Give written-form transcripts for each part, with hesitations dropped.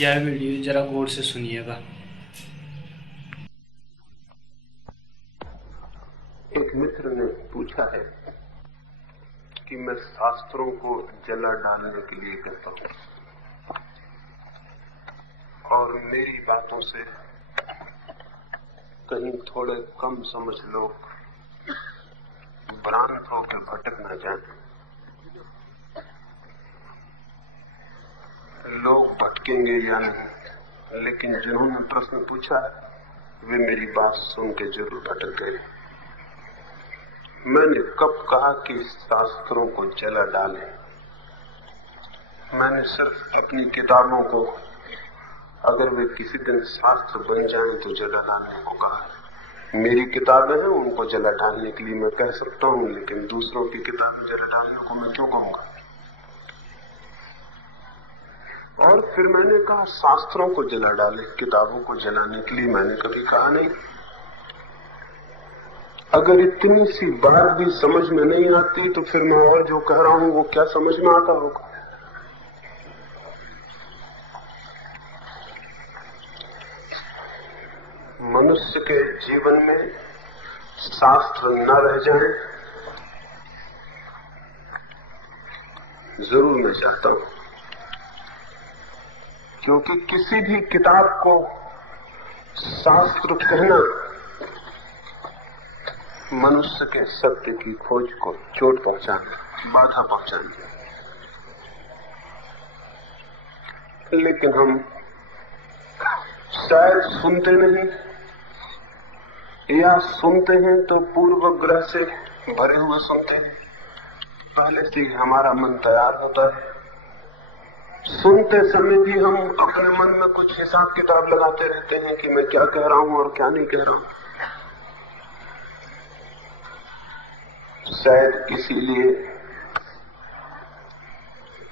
यह वीडियो जरा गौर से सुनिएगा। एक मित्र ने पूछा है कि मैं शास्त्रों को जला डालने के लिए कहता हूं और मेरी बातों से कहीं थोड़े कम समझ लोग भ्रांत होकर भटक न जाएं। लोग भटकेंगे या नहीं, लेकिन जिन्होंने प्रश्न पूछा है वे मेरी बात सुन के जरूर भटक गए। मैंने कब कहा कि शास्त्रों को जला डालें? मैंने सिर्फ अपनी किताबों को, अगर वे किसी दिन शास्त्र बन जाएं तो जला डालने को कहा है। मेरी किताबें हैं, उनको जला डालने के लिए मैं कह सकता हूं, लेकिन दूसरों की किताबें जला डालने को मैं क्यों कहूंगा? और फिर मैंने कहा शास्त्रों को जला डालें, किताबों को जलाने के लिए मैंने कभी कहा नहीं। अगर इतनी सी बात भी समझ में नहीं आती तो फिर मैं और जो कह रहा हूं वो क्या समझ में आता होगा? मनुष्य के जीवन में शास्त्र न रह जाए, जरूर मैं चाहता हूं, क्योंकि किसी भी किताब को शास्त्र कहना मनुष्य के सत्य की खोज को चोट पहुंचाना, बाधा पहुंचाना। लेकिन हम शायद सुनते नहीं, या सुनते हैं तो पूर्वग्रह से भरे हुए सुनते हैं। पहले से ही हमारा मन तैयार होता है। सुनते समय भी हम अपने मन में कुछ हिसाब किताब लगाते रहते हैं कि मैं क्या कह रहा हूं और क्या नहीं कह रहा हूं। शायद इसीलिए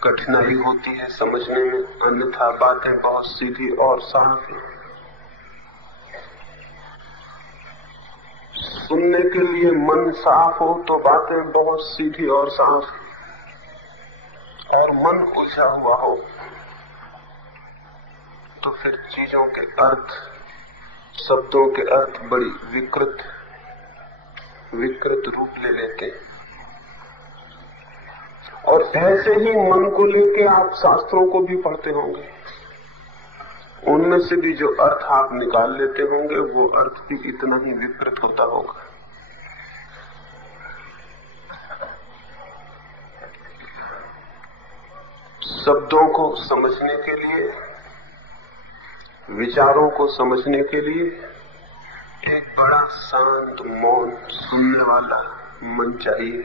कठिनाई होती है समझने में, अन्यथा बातें बहुत सीधी और साफ हैं। सुनने के लिए मन साफ हो तो बातें बहुत सीधी और साफ, और मन उलझा हुआ हो तो फिर चीजों के अर्थ, शब्दों के अर्थ बड़ी विकृत रूप ले लेते हैं। और ऐसे ही मन को लेके आप शास्त्रों को भी पढ़ते होंगे, उनमें से भी जो अर्थ आप निकाल लेते होंगे वो अर्थ भी इतना ही विकृत होता होगा। शब्दों को समझने के लिए, विचारों को समझने के लिए एक बड़ा शांत, मौन, सुनने वाला मन चाहिए।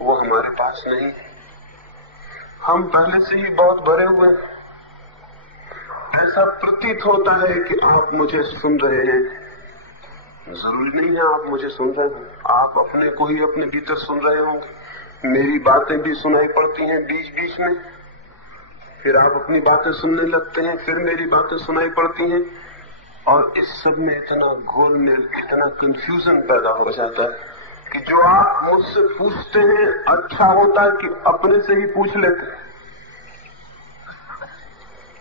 वो हमारे पास नहीं। हम पहले से ही बहुत भरे हुए हैं। ऐसा प्रतीत होता है कि आप मुझे सुन रहे हैं। जरूरी नहीं है आप मुझे सुन रहे हो, आप अपने को ही अपने भीतर सुन रहे होंगे। मेरी बातें भी सुनाई पड़ती हैं बीच बीच में, फिर आप अपनी बातें सुनने लगते हैं, फिर मेरी बातें सुनाई पड़ती हैं, और इस सब में इतना घोलमेल, इतना कंफ्यूजन पैदा हो जाता है कि जो आप मुझसे पूछते हैं अच्छा होता है कि अपने से ही पूछ लेते हैं।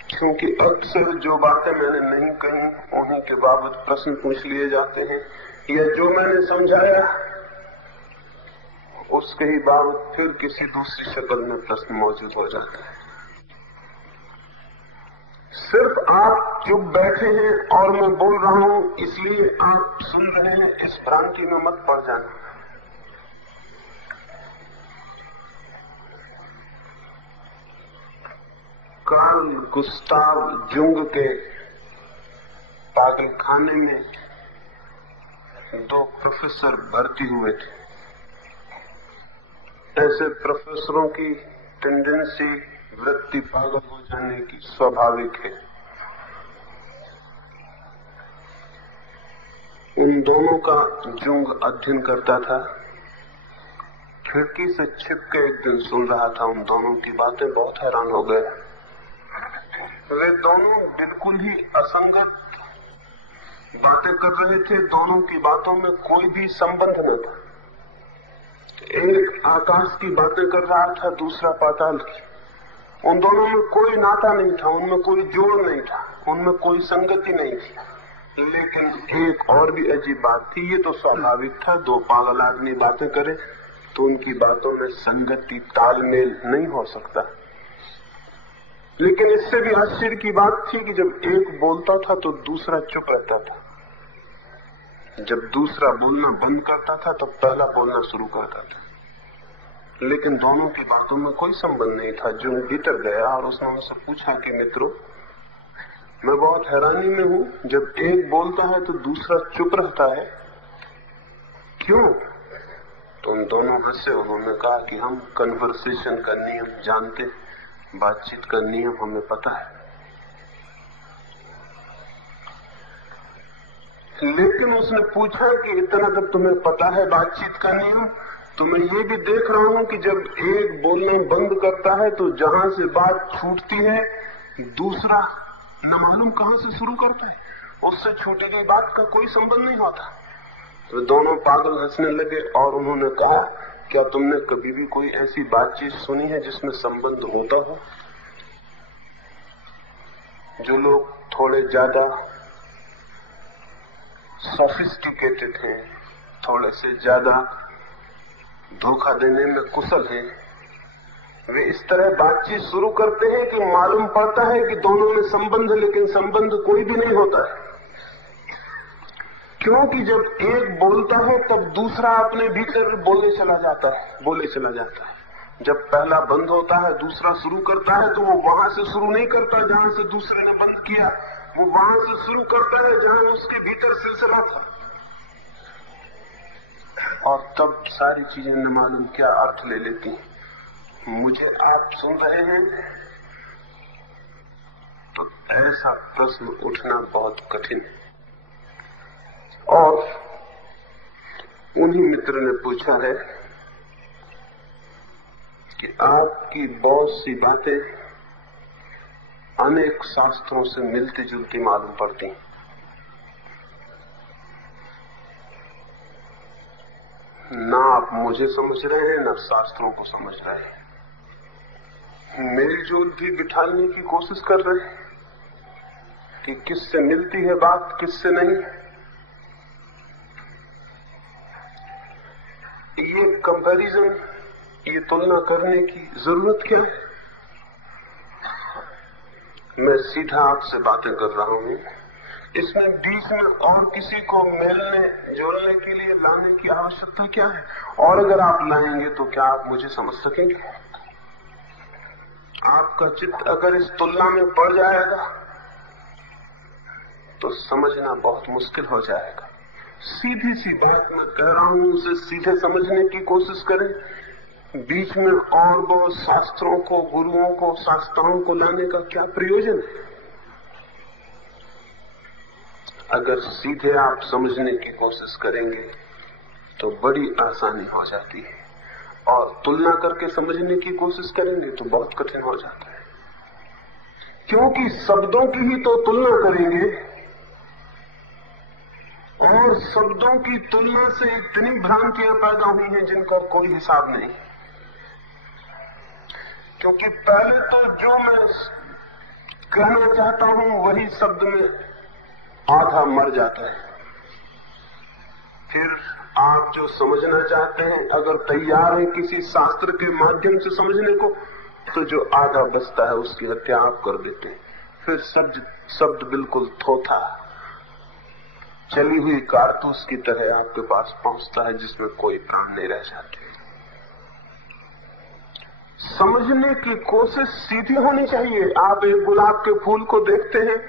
क्योंकि अक्सर जो बातें मैंने नहीं कही उन्हीं के बाबत प्रश्न पूछ लिए जाते हैं, या जो मैंने समझाया उसके ही बाबत फिर किसी दूसरी शक्ल में प्रश्न मौजूद हो जाता है। सिर्फ आप चुप बैठे हैं और मैं बोल रहा हूं इसलिए आप सुन रहे हैं, इस भ्रांति में मत पड़ जाना। कार्ल गुस्ताव जुंग के पागलखाने में 2 प्रोफेसर भर्ती हुए थे। ऐसे प्रोफेसरों की टेंडेंसी, वृत्ति पागल हो जाने की स्वाभाविक है। उन दोनों का जुंग अध्ययन करता था। खिड़की से छिप के एक दिन सुन रहा था उन दोनों की बातें, बहुत हैरान हो गए। वे दोनों बिल्कुल ही असंगत बातें कर रहे थे। दोनों की बातों में कोई भी संबंध न था। एक आकाश की बातें कर रहा था, दूसरा पाताल की। उन दोनों में कोई नाता नहीं था, उनमें कोई जोड़ नहीं था, उनमें कोई संगति नहीं थी। लेकिन एक और भी अजीब बात थी, ये तो स्वाभाविक था, दो पागल आदमी बातें करें तो उनकी बातों में संगति तालमेल नहीं हो सकता। लेकिन इससे भी आश्चर्य की बात थी कि जब एक बोलता था तो दूसरा चुप रहता था, जब दूसरा बोलना बंद करता था तो पहला बोलना शुरू करता था। लेकिन दोनों की बातों में कोई संबंध नहीं था। जो भीतर गया और उसने उनसे पूछा कि मित्रों, मैं बहुत हैरानी में हूं, जब एक बोलता है तो दूसरा चुप रहता है, क्यों? तो उन दोनों हंसे। उन्होंने कहा कि हम कन्वर्सेशन का नियम जानते, बातचीत का नियम हमें पता है। लेकिन उसने पूछा कि इतना जब तुम्हें पता है बातचीत का नियम, तो मैं ये भी देख रहा हूं कि जब एक बोलना बंद करता है तो जहां से बात छूटती है दूसरा न मालूम कहां से शुरू करता है, उससे छूटी गई बात का कोई संबंध नहीं होता। तो दोनों पागल हंसने लगे और उन्होंने कहा, क्या तुमने कभी भी कोई ऐसी बातचीत सुनी है जिसमें संबंध होता हो? जो लोग थोड़े ज्यादा सोफिस्टिकेटेड हैं, थोड़े से ज्यादा धोखा देने में कुशल हैं, वे इस तरह बातचीत शुरू करते हैं कि मालूम पड़ता है कि दोनों में संबंध है, लेकिन संबंध कोई भी नहीं होता है। क्योंकि जब एक बोलता है तब दूसरा अपने भीतर बोले चला जाता है। जब पहला बंद होता है दूसरा शुरू करता है, तो वो वहां से शुरू नहीं करता जहां से दूसरे ने बंद किया, वो वहां से शुरू करता है जहां उसके भीतर सिलसिला था। और तब सारी चीजें न मालूम क्या अर्थ ले लेती हैं। मुझे आप सुन रहे हैं तो ऐसा प्रश्न उठना बहुत कठिन है। और उन्हीं मित्र ने पूछा है कि आपकी बहुत सी बातें अनेक शास्त्रों से मिलती जुलती मालूम पड़ती हैं। ना आप मुझे समझ रहे हैं, ना शास्त्रों को समझ रहे हैं। मेरी जोल भी बिठाने की कोशिश कर रहे हैं कि किससे मिलती है बात, किससे नहीं। ये कंपैरिजन, ये तुलना करने की जरूरत क्या है? मैं सीधा आपसे बातें कर रहा हूं, इसमें बीच में और किसी को मिलने जोड़ने के लिए लाने की आवश्यकता क्या है? और अगर आप लाएंगे तो क्या आप मुझे समझ सकेंगे? आपका चित्त अगर इस तुलना में पड़ जाएगा तो समझना बहुत मुश्किल हो जाएगा। सीधी सी बात मैं कह रहा हूं, उसे सीधे समझने की कोशिश करें। बीच में और बहुत शास्त्रों को, गुरुओं को, शास्त्राओं को लाने का क्या प्रयोजन है? अगर सीधे आप समझने की कोशिश करेंगे तो बड़ी आसानी हो जाती है, और तुलना करके समझने की कोशिश करेंगे तो बहुत कठिन हो जाता है। क्योंकि शब्दों की ही तो तुलना करेंगे, और शब्दों की तुलना से इतनी भ्रांतियां पैदा हुई हैं जिनका कोई हिसाब नहीं। क्योंकि पहले तो जो मैं कहना चाहता हूं वही शब्द में आधा मर जाता है। फिर आप जो समझना चाहते हैं, अगर तैयार हैं किसी शास्त्र के माध्यम से समझने को, तो जो आधा बचता है उसकी हत्या आप कर देते हैं। फिर शब्द बिल्कुल थोथा, चली हुई कारतूस की तरह आपके पास पहुंचता है जिसमें कोई प्राण नहीं रह जाते। समझने की कोशिश सीधी होनी चाहिए। आप एक गुलाब के फूल को देखते हैं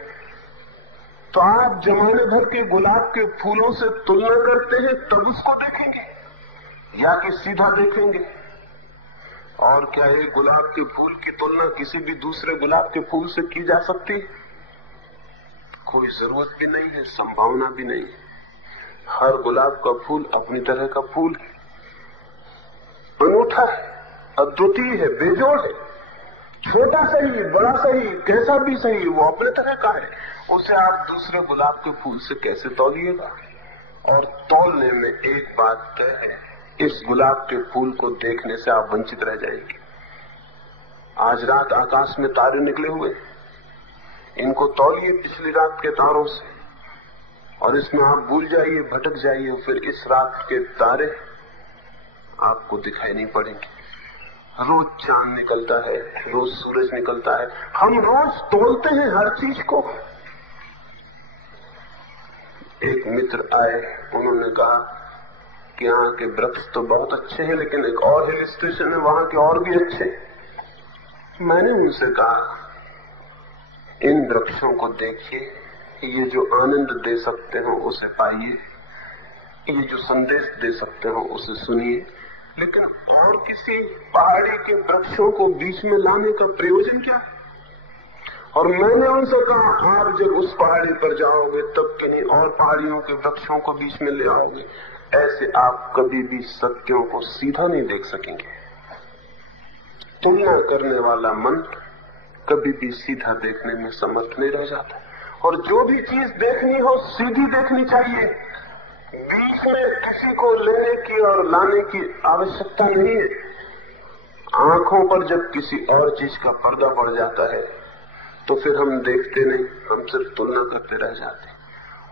तो आप जमाने भर के गुलाब के फूलों से तुलना करते हैं, तब उसको देखेंगे या कि सीधा देखेंगे? और क्या एक गुलाब के फूल की तुलना किसी भी दूसरे गुलाब के फूल से की जा सकती है? कोई जरूरत भी नहीं है, संभावना भी नहीं है। हर गुलाब का फूल अपनी तरह का फूल है, अनूठा है, अद्वितीय है, बेजोड़ है। छोटा सही, बड़ा सही, कैसा भी सही, वो अपने तरह का है। उसे आप दूसरे गुलाब के फूल से कैसे तौलिएगा? और तौलने में एक बात तय है, इस गुलाब के फूल को देखने से आप वंचित रह जाएंगे। आज रात आकाश में तारे निकले हुए, इनको तौलिए पिछली रात के तारों से, और इसमें आप भूल जाइए, भटक जाइए, फिर इस रात के तारे आपको दिखाई नहीं पड़ेंगे। रोज चांद निकलता है, रोज सूरज निकलता है, हम रोज तोलते हैं हर चीज को। एक मित्र आए, उन्होंने कहा कि यहाँ के वृक्ष तो बहुत अच्छे हैं, लेकिन एक और हिल स्टेशन है, वहां के और भी अच्छे। मैंने उनसे कहा, इन वृक्षों को देखिए, ये जो आनंद दे सकते हो उसे पाइए, ये जो संदेश दे सकते हो उसे सुनिए, लेकिन और किसी पहाड़ी के वृक्षों को बीच में लाने का प्रयोजन क्या है? और मैंने उनसे कहा, आप जब उस पहाड़ी पर जाओगे तब कहीं और पहाड़ियों के वृक्षों को बीच में ले आओगे। ऐसे आप कभी भी सत्यों को सीधा नहीं देख सकेंगे। तुलना करने वाला मन कभी भी सीधा देखने में समर्थ नहीं रह जाता। और जो भी चीज देखनी हो सीधी देखनी चाहिए, बीच में किसी को लेने की और लाने की आवश्यकता नहीं है। आंखों पर जब किसी और चीज का पर्दा पड़ जाता है तो फिर हम देखते नहीं, हम सिर्फ तुलना करते रह जाते,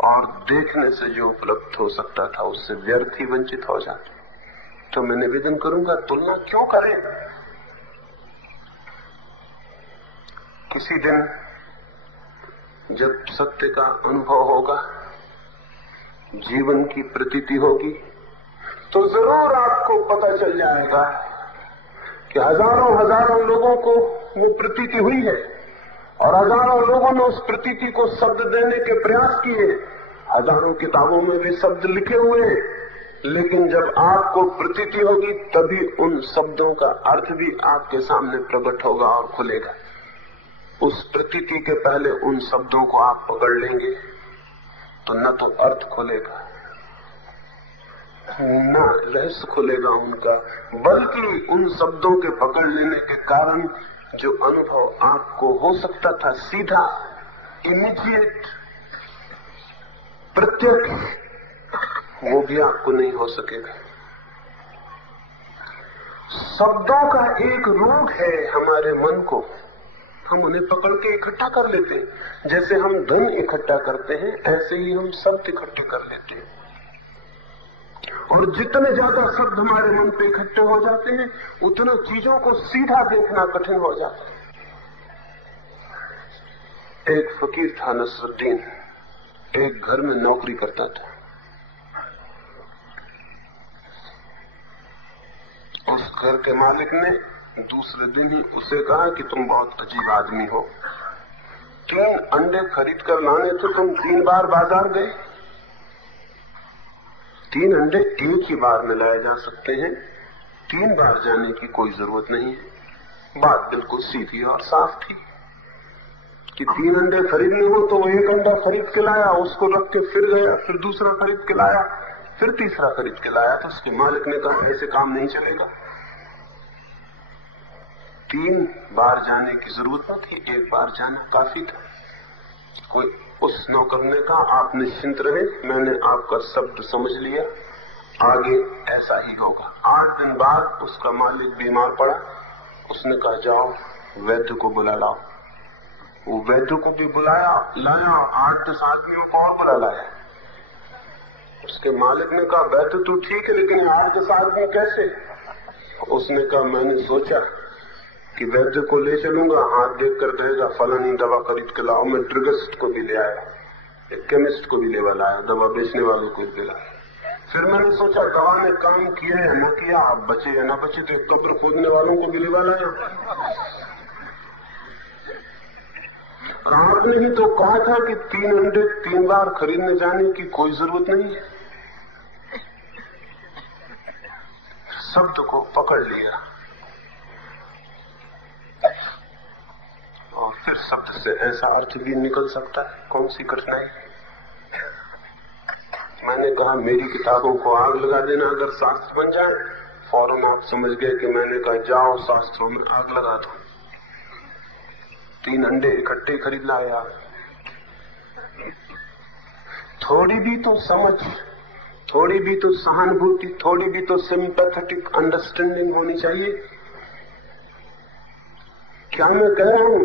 और देखने से जो उपलब्ध हो सकता था उससे व्यर्थ ही वंचित हो जाते। तो मैं निवेदन करूंगा, तुलना क्यों करें? किसी दिन जब सत्य का अनुभव होगा, जीवन की प्रतीति होगी, तो जरूर आपको पता चल जाएगा कि हजारों हजारों लोगों को वो प्रतीति हुई है, और हजारों लोगों ने उस प्रतीति को शब्द देने के प्रयास किए, हजारों किताबों में भी शब्द लिखे हुए हैं, लेकिन जब आपको प्रतीति होगी तभी उन शब्दों का अर्थ भी आपके सामने प्रकट होगा और खुलेगा। उस प्रतीति के पहले उन शब्दों को आप पकड़ लेंगे तो न तो अर्थ खुलेगा, न रहस्य खुलेगा उनका, बल्कि उन शब्दों के पकड़ लेने के कारण जो अनुभव आपको हो सकता था सीधा, इमीडिएट, प्रत्यक्ष, वो भी आपको नहीं हो सकेगा। शब्दों का एक रोग है हमारे मन को, हम उन्हें पकड़ के इकट्ठा कर लेते हैं। जैसे हम धन इकट्ठा करते हैं, ऐसे ही हम शब्द इकट्ठे कर लेते हैं, और जितने ज्यादा शब्द हमारे मन पे इकट्ठे हो जाते हैं उतना चीजों को सीधा देखना कठिन हो जाता है। एक फकीर था नसरुद्दीन, एक घर में नौकरी करता था। उस घर के मालिक ने दूसरे दिन ही उसे कहा कि तुम बहुत अजीब आदमी हो, 3 अंडे खरीद कर लाने थे, तुम 3 बार बाजार गए। 3 अंडे एक ही बार में लाए जा सकते हैं, 3 बार जाने की कोई जरूरत नहीं है। बात बिल्कुल सीधी और साफ थी कि 3 अंडे खरीदने हो तो वो 1 अंडा खरीद के लाया, उसको रख के फिर गया, फिर दूसरा खरीद के लाया, फिर तीसरा खरीद के लाया। तो उसके मालिक ने कहा, ऐसे काम नहीं चलेगा, 3 बार जाने की जरूरत न थी, 1 बार जाना काफी था। कोई उस नौकर ने कहा, आप निश्चिंत रहे, मैंने आपका शब्द समझ लिया, आगे ऐसा ही होगा। 8 दिन बाद उसका मालिक बीमार पड़ा, उसने कहा जाओ वैद्य को बुला लाओ। वो वैद्य को भी बुलाया, लाया, 8-10 आदमियों को और बुला लाया। उसके मालिक ने कहा, वैद्य तो ठीक है, लेकिन 8-10 आदमी कैसे? उसने कहा, मैंने सोचा कि वैद्य को ले चलूंगा, हाथ देख कर कहेगा फलानी दवा खरीद के लाओ। मैं ड्रगिस्ट को भी ले आया, एक केमिस्ट को भी ले लाया, दवा बेचने वालों को भी लाया। फिर मैंने सोचा दवा ने काम किया है न किया, अब बचे या न बचे, तो कब्र खोदने वालों को भी ले लाया। और आपने ही तो कहा था कि 3 अंडे 3 बार खरीदने जाने की कोई जरूरत नहीं है। शब्द को पकड़ लिया और फिर शब्द से ऐसा अर्थ भी निकल सकता है, कौन सी कठिनाई। मैंने कहा, मेरी किताबों को आग लगा देना अगर शास्त्र बन जाए। फौरन आप समझ गए कि मैंने कहा जाओ शास्त्रों में आग लगा दो। 3 अंडे इकट्ठे खरीद लाया। थोड़ी भी तो समझ, थोड़ी भी तो सहानुभूति, थोड़ी भी तो सिंपैथेटिक अंडरस्टैंडिंग होनी चाहिए। क्या मैं कह रहा हूं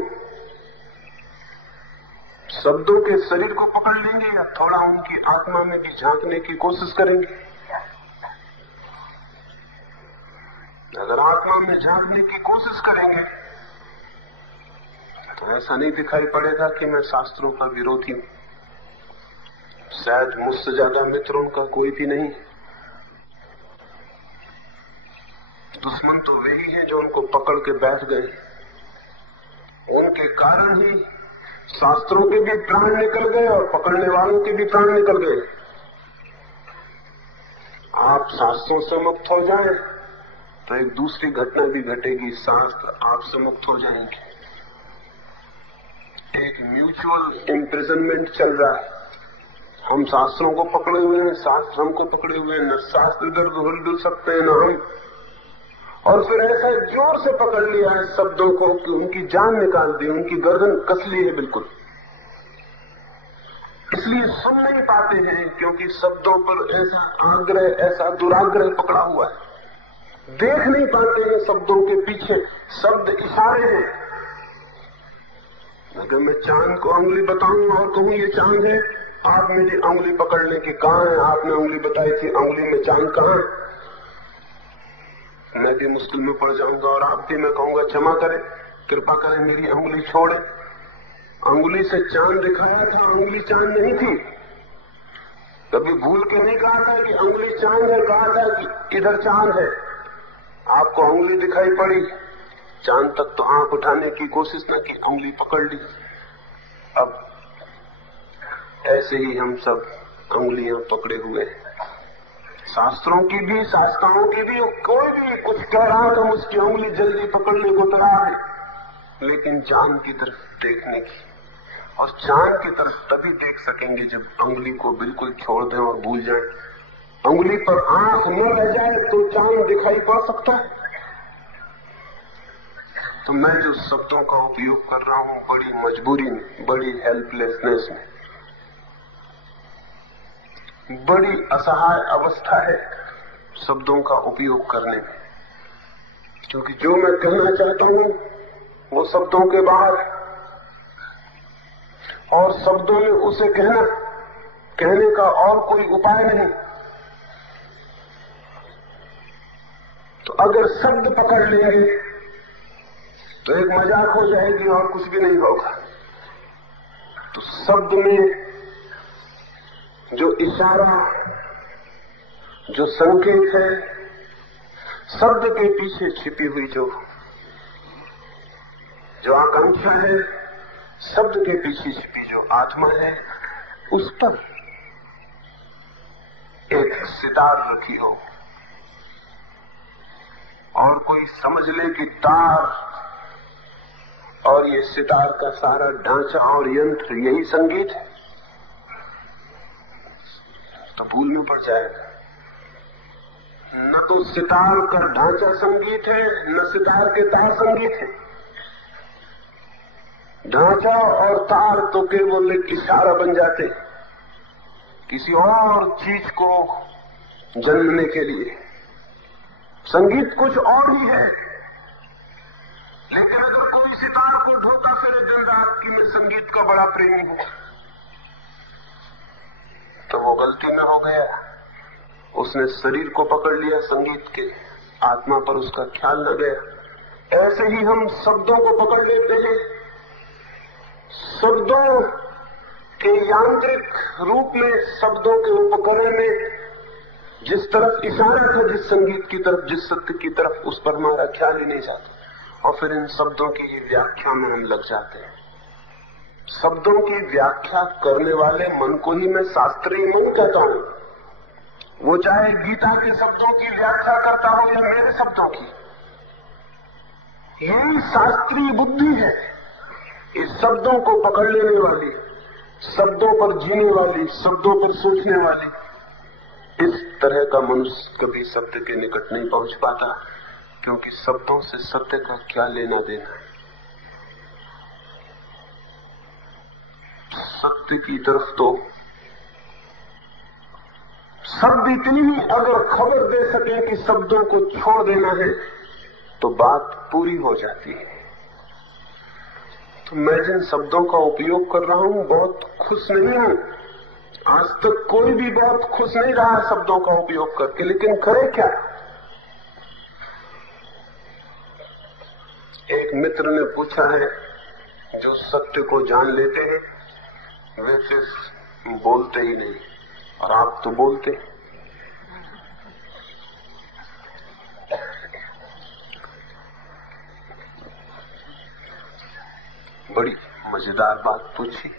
शब्दों के शरीर को पकड़ लेंगे या थोड़ा उनकी आत्मा में भी झांकने की कोशिश करेंगे? अगर आत्मा में झांकने की कोशिश करेंगे तो ऐसा नहीं दिखाई पड़ेगा कि मैं शास्त्रों का विरोधी हूं। शायद मुझसे ज्यादा मित्र उनका कोई भी नहीं। दुश्मन तो वे ही हैं जो उनको पकड़ के बैठ गए। उनके कारण ही शास्त्रों के भी प्राण निकल गए और पकड़ने वालों के भी प्राण निकल गए। आप शास्त्रों से मुक्त हो जाएं तो एक दूसरी घटना भी घटेगी, शास्त्र आपसे मुक्त हो जाएंगे। एक म्यूचुअल इम्प्रिजनमेंट चल रहा है। हम शास्त्रों को पकड़े हुए हैं, शास्त्र हमको पकड़े हुए हैं। न शास्त्र इधर हिल सकते हैं न हम। और फिर ऐसा जोर से पकड़ लिया है शब्दों को कि उनकी जान निकाल दी, उनकी गर्दन कस ली है बिल्कुल। इसलिए सुन नहीं पाते हैं क्योंकि शब्दों पर ऐसा आग्रह, ऐसा दुराग्रह पकड़ा हुआ है। देख नहीं पाते हैं शब्दों के पीछे शब्द इशारे हैं। अगर मैं चांद को उंगली बताऊं और कहूं ये चांद है, आप मेरी उंगली पकड़ लें कि कहां है। आपने उंगली बताई थी, उंगली में चांद कहां है? मैं भी मुश्किल में पड़ जाऊंगा और आप भी। मैं कहूंगा क्षमा करें, कृपा करें, मेरी उंगली छोड़े। उंगली से चांद दिखाया था, उंगली चांद नहीं थी। कभी भूल के नहीं कहा था कि उंगली चांद है, कहा था कि इधर चांद है। आपको उंगली दिखाई पड़ी, चांद तक तो आंख उठाने की कोशिश न की, उंगली पकड़ ली। अब ऐसे ही हम सब उंगलियां पकड़े हुए हैं। शास्त्रों की भी, शास्त्राओं की भी। कोई भी कुछ कह रहा तो उसकी उंगली जल्दी पकड़ने को तैयार है, लेकिन चांद की तरफ देखने की। और चांद की तरफ तभी देख सकेंगे जब उंगली को बिल्कुल छोड़ दें और भूल जाएं। उंगली पर आंख न रह जाए तो चांद दिखाई पड़ सकता है। तो मैं जो शब्दों का उपयोग कर रहा हूं बड़ी मजबूरी में, बड़ी हेल्पलेसनेस में, बड़ी असहाय अवस्था है शब्दों का उपयोग करने में। क्योंकि जो मैं कहना चाहता हूं वो शब्दों के बाहर, और शब्दों में उसे कहने का और कोई उपाय नहीं। तो अगर शब्द पकड़ लेंगे तो एक मजाक हो जाएगी और कुछ भी नहीं होगा। तो शब्द में जो इशारा, जो संकेत है, शब्द के पीछे छिपी हुई जो आकांक्षा है, शब्द के पीछे छिपी जो आत्मा है, उस पर एक सितार रखी हो और कोई समझ ले कि तार और ये सितार का सारा ढांचा और यंत्र यही संगीत है, तो भूल में पड़ जाएगा। न तो सितार का ढांचा संगीत है, न सितार के तार संगीत है। ढांचा और तार तो केवल एक इशारा बन जाते किसी और चीज को जन्मने के लिए। संगीत कुछ और ही है। लेकिन अगर कोई सितार को ढोता फिरे दिन रात कि मैं संगीत का बड़ा प्रेमी हूं, तो वो गलती में हो गया। उसने शरीर को पकड़ लिया संगीत के, आत्मा पर उसका ख्याल न गया। ऐसे ही हम शब्दों को पकड़ लेते हैं। शब्दों के यांत्रिक रूप में, शब्दों के उपकरण में जिस तरफ इशारा था, जिस संगीत की तरफ, जिस सत्य की तरफ, उस पर हमारा ख्याल ही नहीं जाता। और फिर इन शब्दों की व्याख्या में हम लग जाते हैं। शब्दों की व्याख्या करने वाले मन को ही मैं शास्त्रीय मन कहता हूं। वो चाहे गीता के शब्दों की व्याख्या करता हो या मेरे शब्दों की, यही शास्त्रीय बुद्धि है। इस शब्दों को पकड़ लेने वाली, शब्दों पर जीने वाली, शब्दों पर सोचने वाली, इस तरह का मनुष्य कभी सत्य के निकट नहीं पहुंच पाता, क्योंकि शब्दों से सत्य का क्या लेना देना है। सत्य की तरफ तो शब्द इतनी ही अगर खबर दे सके कि शब्दों को छोड़ देना है तो बात पूरी हो जाती है। तो मैं जिन शब्दों का उपयोग कर रहा हूं बहुत खुश नहीं हूं। आज तक कोई भी बहुत खुश नहीं रहा शब्दों का उपयोग करके, लेकिन करे क्या? एक मित्र ने पूछा है, जो सत्य को जान लेते हैं वे सिर्फ बोलते ही नहीं, और आप तो बोलते। बड़ी मजेदार बात पूछी।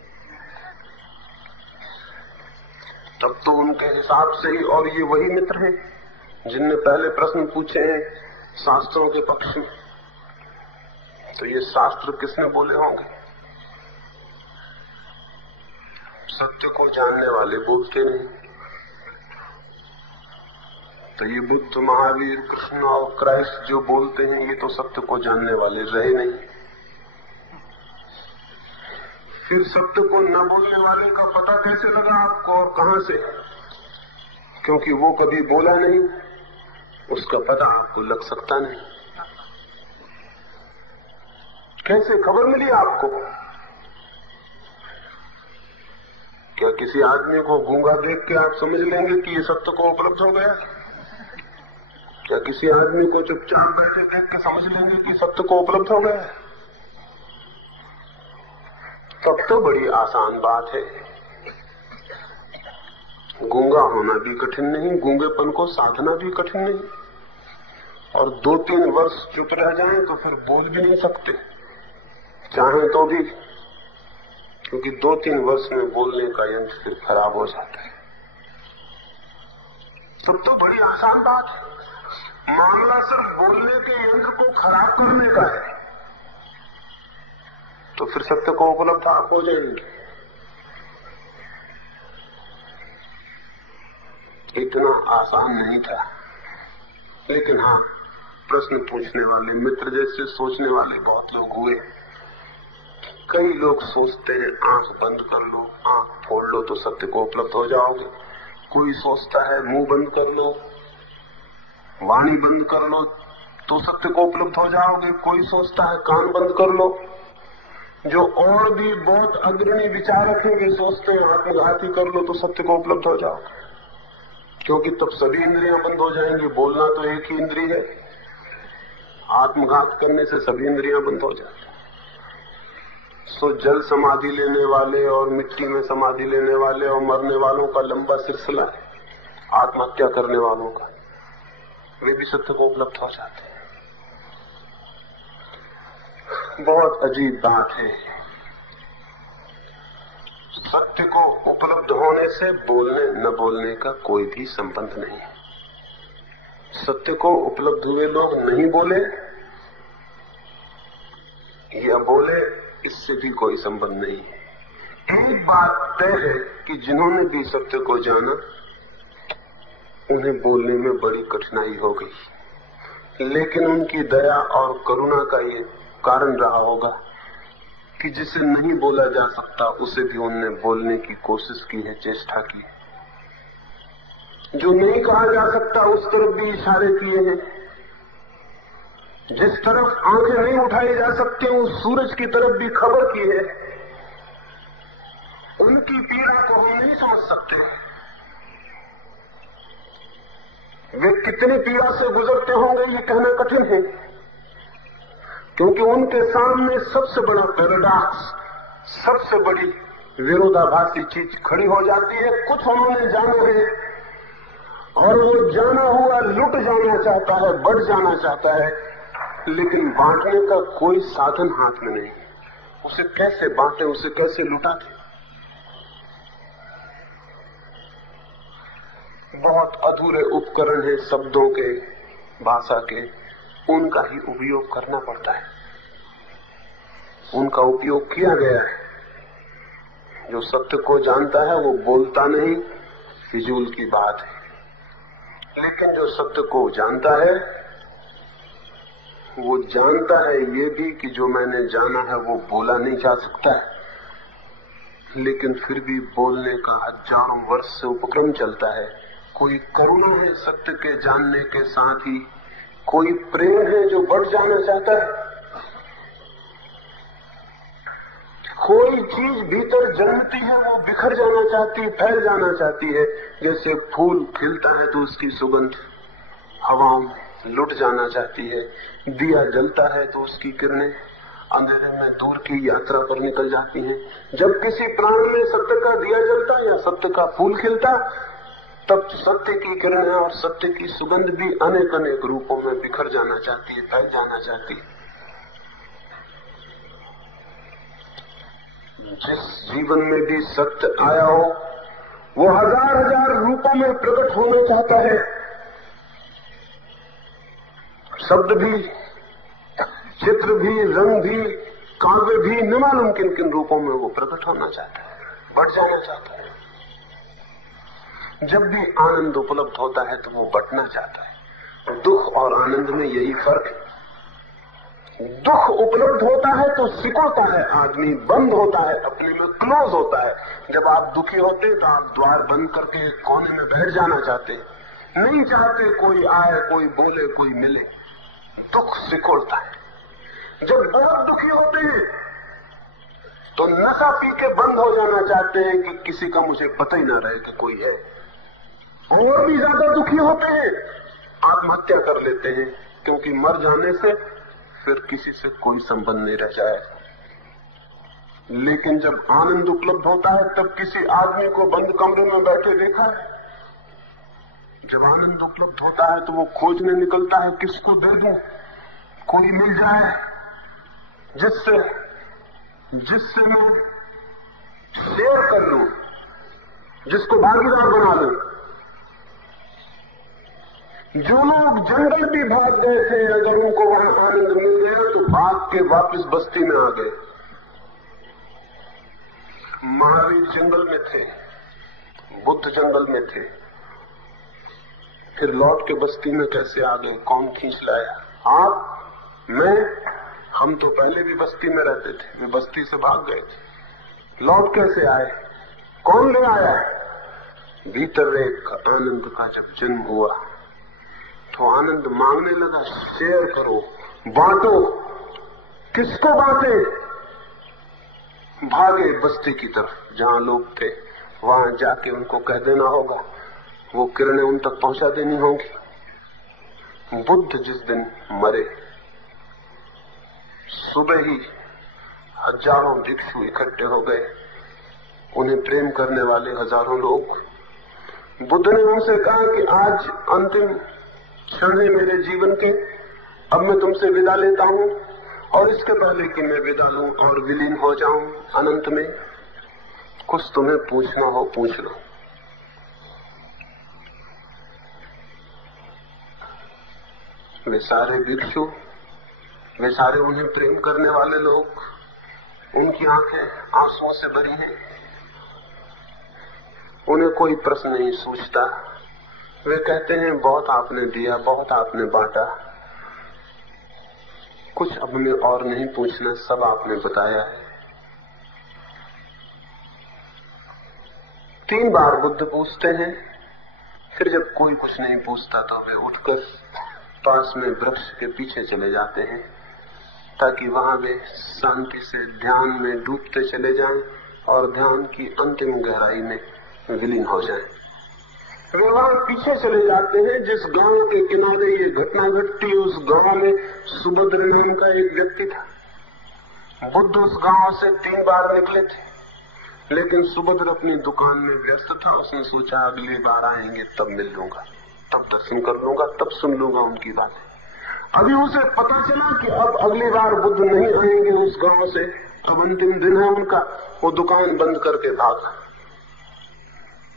तब तो उनके हिसाब से ही, और ये वही मित्र हैं जिनने पहले प्रश्न पूछे हैं शास्त्रों के पक्ष में, तो ये शास्त्र किसने बोले होंगे? सत्य को जानने वाले बोलते नहीं। तो ये बुद्ध, महावीर, कृष्ण और क्राइस्ट जो बोलते हैं, ये तो सत्य को जानने वाले रहे नहीं। फिर सत्य को न बोलने वाले का पता कैसे लगा आपको, और कहां से? क्योंकि वो कभी बोला नहीं, उसका पता आपको लग सकता नहीं। कैसे खबर मिली आपको? क्या किसी आदमी को गूंगा देख के आप समझ लेंगे कि ये सत्य को उपलब्ध हो गया? क्या किसी आदमी को चुपचाप बैठे देख के समझ लेंगे कि सत्य को उपलब्ध हो गया? तब तो बड़ी आसान बात है। गूंगा होना भी कठिन नहीं, गूंगेपन को साधना भी कठिन नहीं, और 2-3 वर्ष चुप रह जाएं तो फिर बोल भी नहीं सकते, चाहे तो भी, क्योंकि 2-3 वर्ष में बोलने का यंत्र फिर खराब हो जाता है। तब तो बड़ी आसान बात है। मामला सिर्फ बोलने के यंत्र को खराब करने का है, तो फिर सत्य को उपलब्ध आप हो जाएंगे। इतना आसान नहीं था, लेकिन हाँ, प्रश्न पूछने वाले मित्र जैसे सोचने वाले बहुत लोग हुए। कई लोग सोचते हैं आंख बंद कर लो, आंख फोड़ लो तो सत्य को उपलब्ध हो जाओगे। कोई सोचता है मुंह बंद कर लो, वाणी बंद कर लो तो सत्य को उपलब्ध हो जाओगे। कोई सोचता है कान बंद कर लो। जो और भी बहुत अग्रणी विचारक हैं वे सोचते हैं आत्मघाती कर लो तो सत्य को उपलब्ध हो जाओगे, क्योंकि तब सभी इंद्रियां बंद हो जाएंगी। बोलना तो एक ही इंद्रिय है, आत्मघात करने से सभी इंद्रियां बंद हो जाती। सो जल समाधि लेने वाले और मिट्टी में समाधि लेने वाले और मरने वालों का लंबा सिलसिला है, आत्महत्या करने वालों का, वे भी सत्य को उपलब्ध हो जाते हैं। बहुत अजीब बात है। सत्य को उपलब्ध होने से बोलने न बोलने का कोई भी संबंध नहीं है। सत्य को उपलब्ध हुए लोग नहीं बोले या बोले, इससे भी कोई संबंध नहीं है। एक बात तय है कि जिन्होंने भी सत्य को जाना, उन्हें बोलने में बड़ी कठिनाई हो गई, लेकिन उनकी दया और करुणा का ये कारण रहा होगा कि जिसे नहीं बोला जा सकता उसे भी उनने बोलने की कोशिश की है, चेष्टा की है। जो नहीं कहा जा सकता उस तरफ भी इशारे किए हैं। जिस तरफ आंखें नहीं उठाई जा सकती उस सूरज की तरफ भी खबर की है। उनकी पीड़ा को हम नहीं समझ सकते, वे कितनी पीड़ा से गुजरते होंगे ये कहना कठिन है, क्योंकि उनके सामने सबसे बड़ा पैराडॉक्स, सबसे बड़ी विरोधाभासी चीज खड़ी हो जाती है। कुछ उन्होंने जाना है और वो जाना हुआ लुट जाना चाहता है, बढ़ जाना चाहता है, लेकिन बांटने का कोई साधन हाथ में नहीं। उसे कैसे बांटे, उसे कैसे लुटाते? बहुत अधूरे उपकरण है शब्दों के, भाषा के, उनका ही उपयोग करना पड़ता है। उनका उपयोग किया गया है। जो सत्य को जानता है वो बोलता नहीं, फिजूल की बात है। लेकिन जो सत्य को जानता है वो जानता है ये भी कि जो मैंने जाना है वो बोला नहीं जा सकता है, लेकिन फिर भी बोलने का हजारों वर्ष से उपक्रम चलता है। कोई करुणा है सत्य के जानने के साथ ही, कोई प्रेम है जो बढ़ जाना चाहता है। कोई चीज भीतर जन्मती है वो बिखर जाना चाहती है, फैल जाना चाहती है। जैसे फूल खिलता है तो उसकी सुगंध हवाओं में लुट जाना चाहती है। दिया जलता है तो उसकी किरणें अंधेरे में दूर की यात्रा पर निकल जाती हैं। जब किसी प्राण में सत्य का दिया जलता या सत्य का फूल खिलता, तब सत्य की किरणें और सत्य की सुगंध भी अनेक अनेक रूपों में बिखर जाना चाहती है, फैल जाना चाहती है। जिस जीवन में भी सत्य आया हो वो हजार हजार रूपों में प्रकट होना चाहता है। शब्द भी, चित्र भी, रंग भी, काव्य भी, न मालूम किन किन रूपों में वो प्रकट होना चाहता है, बढ़ जाना चाहता है। जब भी आनंद उपलब्ध होता है तो वो बंटना चाहता है। दुख और आनंद में यही फर्क है। दुख उपलब्ध होता है तो सिकुड़ता है आदमी, बंद होता है, अपने में क्लोज होता है। जब आप दुखी होते तो आप द्वार बंद करके कोने में बैठ जाना चाहते, नहीं चाहते कोई आए, कोई बोले, कोई मिले। दुख सिकुड़ता है। जब बहुत दुखी होते हैं तो नशा पी के बंद हो जाना चाहते हैं कि किसी का मुझे पता ही ना रहे कि कोई है। और भी ज्यादा दुखी होते हैं, आत्महत्या कर लेते हैं, क्योंकि मर जाने से फिर किसी से कोई संबंध नहीं रह जाए। लेकिन जब आनंद उपलब्ध होता है तब किसी आदमी को बंद कमरे में बैठे देखा है? जब आनंद उपलब्ध होता है तो वो खोजने निकलता है किसको दे दूं, कोई मिल जाए जिससे मैं शेयर कर लूं, जिसको भागीदार बना लूं। जो लोग जंगल भी भाग गए थे, अगर उनको वहां आनंद मिल गया तो भाग के वापस बस्ती में आ गए। महावीर जंगल में थे, बुद्ध जंगल में थे, फिर लौट के बस्ती में कैसे आ गए? कौन खींच लाया? आप, मैं, हम तो पहले भी बस्ती में रहते थे, वे बस्ती से भाग गए थे। लौट कैसे आए? कौन ले आया? भीतर एक आनंद का जब जन्म हुआ तो आनंद मांगने लगा, शेयर करो, बांटो। किसको बांटे? भागे बस्ती की तरफ जहां लोग थे, वहां जाके उनको कह देना होगा, वो किरणें उन तक पहुंचा देनी होंगी। बुद्ध जिस दिन मरे, सुबह ही हजारों भिक्षु इकट्ठे हो गए, उन्हें प्रेम करने वाले हजारों लोग। बुद्ध ने उनसे कहा कि आज अंतिम क्षण है मेरे जीवन के, अब मैं तुमसे विदा लेता हूं, और इसके पहले कि मैं विदा लूं और विलीन हो जाऊं अनंत में, कुछ तुम्हें पूछना हो पूछ लो। वे सारे भिक्षु, वे सारे उन्हें प्रेम करने वाले लोग, उनकी आंखें आंसुओं से भरी हैं। उन्हें कोई प्रश्न नहीं सूझता। वे कहते हैं, बहुत आपने दिया, बहुत आपने बांटा, कुछ अब हमें और नहीं पूछना, सब आपने बताया है। 3 बार बुद्ध पूछते हैं, फिर जब कोई कुछ नहीं पूछता तो वे उठकर पास में वृक्ष के पीछे चले जाते हैं, ताकि वहां वे शांति से ध्यान में डूबते चले जाएं और ध्यान की अंतिम गहराई में विलीन हो जाएं। वे वहां पीछे चले जाते हैं जिस गांव के किनारे ये घटना घटती, उस गांव में सुभद्र नाम का एक व्यक्ति था। बुद्ध उस गांव से 3 बार निकले थे, लेकिन सुभद्र अपनी दुकान में व्यस्त था। उसने सोचा अगली बार आएंगे तब मिल लूंगा, तब दर्शन कर लूंगा, तब सुन लूंगा उनकी बातें। अभी उसे पता चला कि अब अगली बार बुद्ध नहीं आएंगे उस गांव से, अब अंतिम दिन है उनका। वो दुकान बंद करके भागा।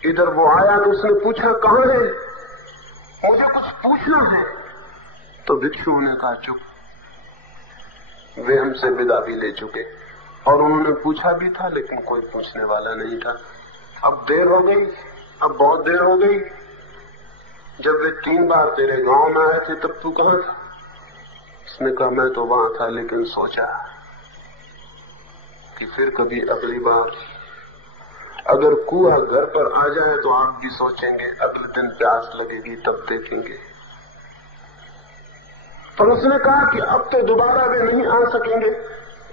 इधर वो आया तो उसने पूछा, कहाँ है? मुझे कुछ पूछना है। तो भिक्षुओं ने कहा, चुप। वे हमसे विदा भी ले चुके और उन्होंने पूछा भी था, लेकिन कोई पूछने वाला नहीं था। अब देर हो गई, अब बहुत देर हो गई। जब वे 3 बार तेरे गांव में आए थे तब तू कहाँ था? उसने कहा, मैं तो वहां था, लेकिन सोचा कि फिर कभी अगली बार अगर कुआ घर पर आ जाए तो आप भी सोचेंगे, अगले दिन प्यास लगेगी तब देखेंगे। पर उसने कहा कि अब तो दोबारा वे नहीं आ सकेंगे,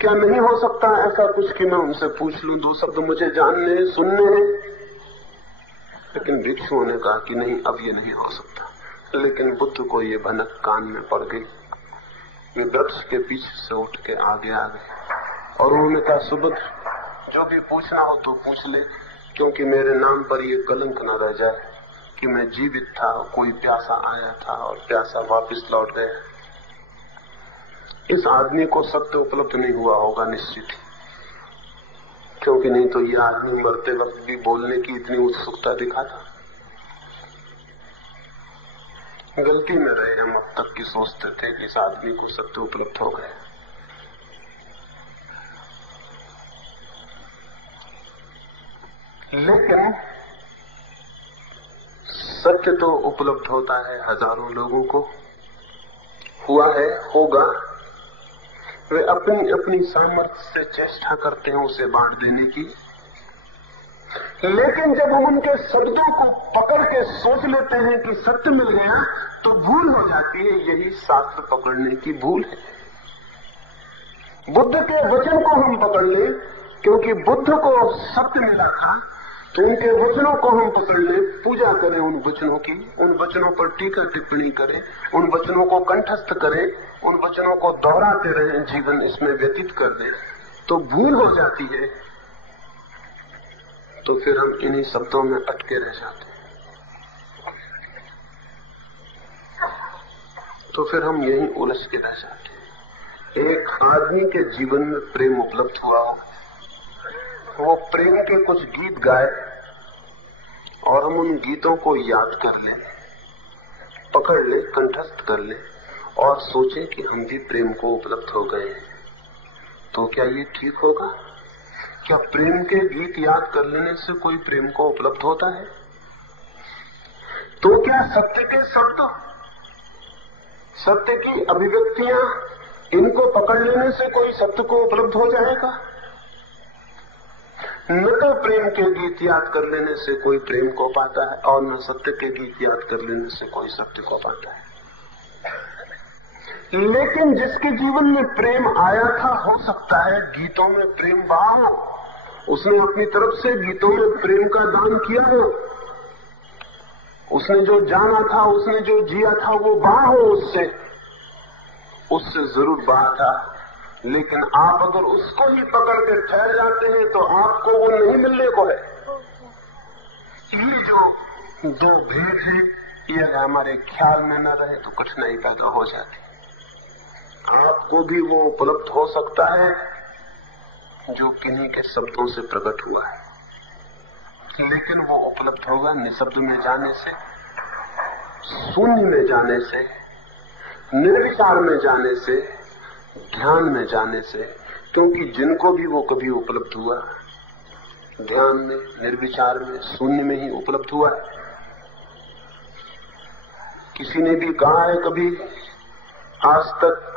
क्या नहीं हो सकता ऐसा कुछ कि मैं उनसे पूछ लूं, 2 शब्द मुझे जानने सुनने हैं? लेकिन भिक्षुओं ने कहा कि नहीं, अब ये नहीं हो सकता। लेकिन बुद्ध को ये भनक कान में पड़ गई। वे वृक्ष के पीछे से उठ के आगे आ गए और उन्होंने कहा, सुबुद्ध, जो भी पूछना हो तो पूछ ले, क्योंकि मेरे नाम पर ये कलंक न रह जाए कि मैं जीवित था, कोई प्यासा आया था और प्यासा वापस लौट गया। इस आदमी को सत्य उपलब्ध नहीं हुआ होगा निश्चित ही, क्योंकि नहीं तो ये आदमी मरते वक्त भी बोलने की इतनी उत्सुकता दिखाता। गलती में रहे हम अब तक की सोचते थे कि इस आदमी को सत्य उपलब्ध हो गया। लेकिन सत्य तो उपलब्ध होता है हजारों लोगों को, हुआ है, होगा। वे अपनी अपनी सामर्थ्य से चेष्टा करते हैं उसे बांट देने की। लेकिन जब हम उनके शब्दों को पकड़ के सोच लेते हैं कि सत्य मिल गया, तो भूल हो जाती है। यही शास्त्र पकड़ने की भूल है। बुद्ध के वचन को हम पकड़ लें, क्योंकि बुद्ध को सत्य मिला था, तो उनके वचनों को हम पकड़ लें, पूजा करें उन वचनों की, उन वचनों पर टीका टिप्पणी करें, उन वचनों को कंठस्थ करें, उन वचनों को दोहराते रहें, जीवन इसमें व्यतीत कर दें, तो भूल हो जाती है। तो फिर हम इन्हीं शब्दों में अटके रह जाते हैं, तो फिर हम यहीं उलझ के रह जाते हैं। एक आदमी के जीवन में प्रेम उपलब्ध हुआ हो, वो प्रेम के कुछ गीत गाए और हम उन गीतों को याद कर लें, पकड़ लें, कंठस्थ कर लें और सोचें कि हम भी प्रेम को उपलब्ध हो गए हैं, तो क्या ये ठीक होगा? क्या प्रेम के गीत याद कर लेने से कोई प्रेम को उपलब्ध होता है? तो क्या सत्य के शब्द, सत्य की अभिव्यक्तियां, इनको पकड़ लेने से कोई सत्य को उपलब्ध हो जाएगा? न तो प्रेम के गीत याद कर लेने से कोई प्रेम को पाता है और न सत्य के गीत याद कर लेने से कोई सत्य को पाता है। लेकिन जिसके जीवन में प्रेम आया था, हो सकता है गीतों में प्रेम बहा हो, उसने अपनी तरफ से गीतों में प्रेम का दान किया हो, उसने जो जाना था, उसने जो जिया था, वो बहा हो, उससे जरूर बहा था। लेकिन आप अगर उसको ही पकड़ के ठहर जाते हैं तो आपको वो नहीं मिलने को है। ये जो 2 भेद है, ये अगर हमारे ख्याल में न रहे तो कठिनाई पैदा हो जाती। आपको भी वो उपलब्ध हो सकता है जो किन्हीं के शब्दों से प्रकट हुआ है, लेकिन वो उपलब्ध होगा निशब्द में जाने से, शून्य में जाने से, निर्विचार में जाने से, ध्यान में जाने से। क्योंकि जिनको भी वो कभी उपलब्ध हुआ, ध्यान में, निर्विचार में, शून्य में ही उपलब्ध हुआ है। किसी ने भी कहा है कभी आज तक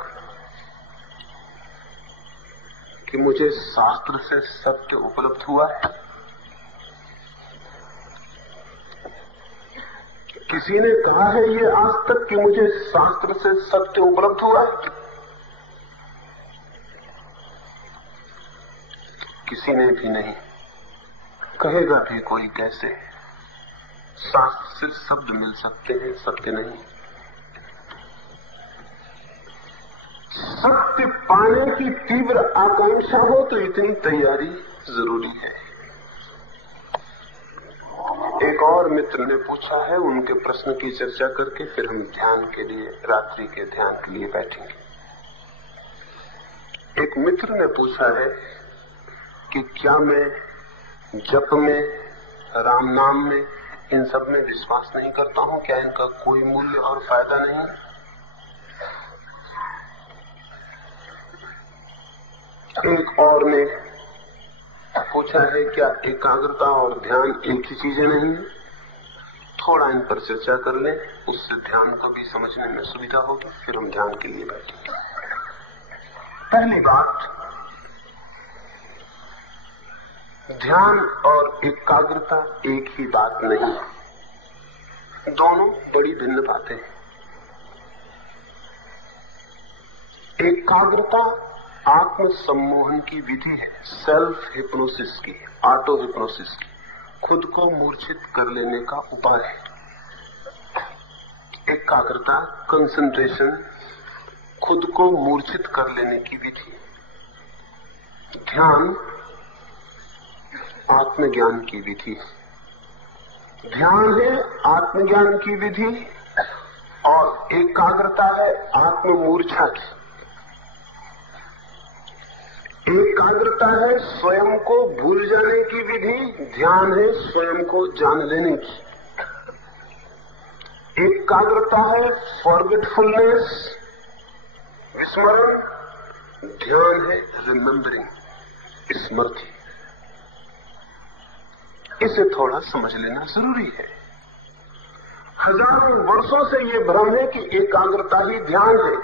कि मुझे शास्त्र से सत्य उपलब्ध हुआ है? किसी ने कहा है ये आज तक कि मुझे शास्त्र से सत्य उपलब्ध हुआ है? किसी ने भी नहीं। कहेगा भी कोई कैसे? शास्त्र से शब्द मिल सकते हैं, सत्य नहीं। सत्य पाने की तीव्र आकांक्षा हो तो इतनी तैयारी जरूरी है। एक और मित्र ने पूछा है, उनके प्रश्न की चर्चा करके फिर हम ध्यान के लिए, रात्रि के ध्यान के लिए बैठेंगे। एक मित्र ने पूछा है कि क्या मैं जप में, राम नाम में, इन सब में विश्वास नहीं करता हूं? क्या इनका कोई मूल्य और फायदा नहीं? एक और ने पूछा है, क्या एकाग्रता और ध्यान एक ही चीजें नहीं है? थोड़ा इन पर चर्चा कर लें, उससे ध्यान का भी समझने में सुविधा होगी, फिर हम ध्यान के लिए बैठेंगे। पहली बात, ध्यान और एकाग्रता एक ही बात नहीं है, दोनों बड़ी भिन्न बातें हैं। एकाग्रता आत्म सम्मोहन की विधि है, सेल्फ हिप्नोसिस की, ऑटो हिप्नोसिस की, खुद को मूर्छित कर लेने का उपाय है। एकाग्रता, कंसंट्रेशन, खुद को मूर्छित कर लेने की विधि। ध्यान आत्मज्ञान की विधि। ध्यान है आत्मज्ञान की विधि और एकाग्रता है आत्ममूर्छा की। एकाग्रता है स्वयं को भूल जाने की विधि, ध्यान है स्वयं को जान लेने की। एकाग्रता है फॉरगेटफुलनेस, विस्मरण, ध्यान है रिमेम्बरिंग, स्मृति। इसे थोड़ा समझ लेना जरूरी है। हजारों वर्षों से ये भ्रम है कि एकाग्रता ही ध्यान है,